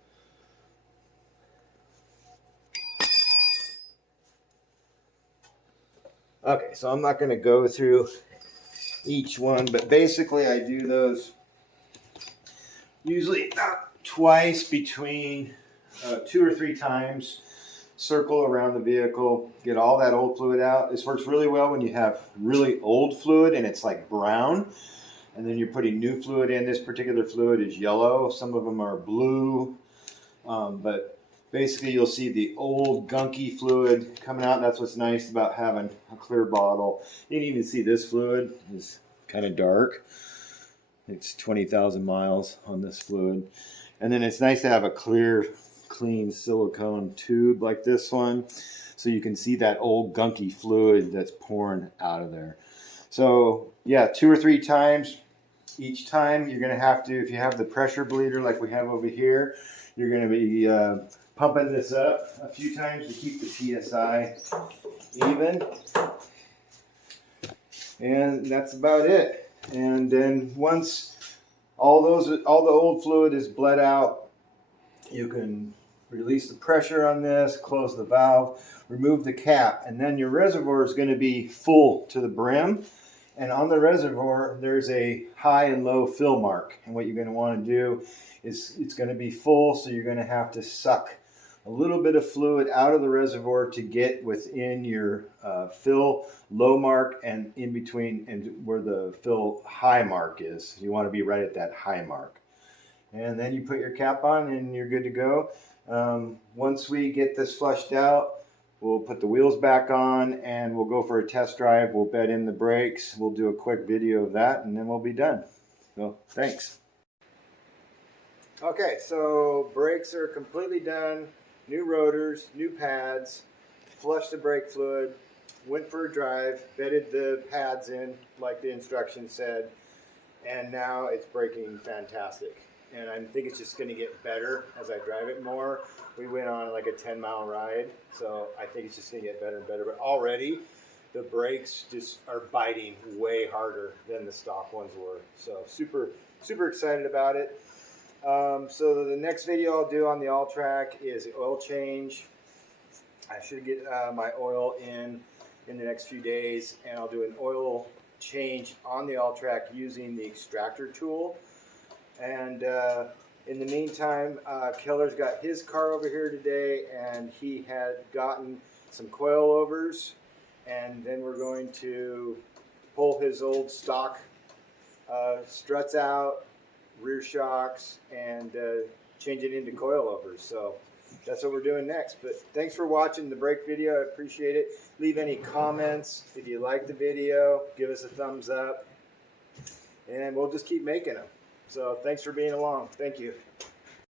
Okay, so I'm not going to go through each one, but basically I do those usually twice between 2 or 3 times. Circle around the vehicle, get all that old fluid out. This works really well when you have really old fluid and it's like brown, and then you're putting new fluid in. This particular fluid is yellow. Some of them are blue, but basically you'll see the old gunky fluid coming out. That's what's nice about having a clear bottle. You can even see this fluid is kind of dark. It's 20,000 miles on this fluid. And then it's nice to have a clear, clean silicone tube like this one, so you can see that old gunky fluid that's pouring out of there. So yeah, 2 or 3 times. Each time you're going to have to, if you have the pressure bleeder like we have over here, you're going to be pumping this up a few times to keep the PSI even. And that's about it. And then once all the old fluid is bled out, you can release the pressure on this, close the valve, remove the cap, and then your reservoir is going to be full to the brim. And on the reservoir, there's a high and low fill mark. And what you're going to want to do is it's going to be full, so you're going to have to suck a little bit of fluid out of the reservoir to get within your fill low mark and in between and where the fill high mark is. You want to be right at that high mark. And then you put your cap on and you're good to go. Once we get this flushed out, we'll put the wheels back on and we'll go for a test drive. We'll bed in the brakes. We'll do a quick video of that and then we'll be done. So thanks. Okay, so brakes are completely done. New rotors, new pads, flushed the brake fluid, went for a drive, bedded the pads in like the instructions said, and now it's braking fantastic. And I think it's just going to get better as I drive it more. We went on like a 10-mile ride, so I think it's just going to get better and better. But already, the brakes just are biting way harder than the stock ones were. So super, super excited about it. So the next video I'll do on the Alltrack is the oil change. I should get my oil in the next few days, and I'll do an oil change on the Alltrack using the extractor tool. And in the meantime, Keller's got his car over here today, and he had gotten some coilovers, and then we're going to pull his old stock struts out, rear shocks, and change it into coilovers. So that's what we're doing next. But thanks for watching the brake video. I appreciate it. Leave any comments if you like the video. Give us a thumbs up, and we'll just keep making them. So thanks for being along. Thank you.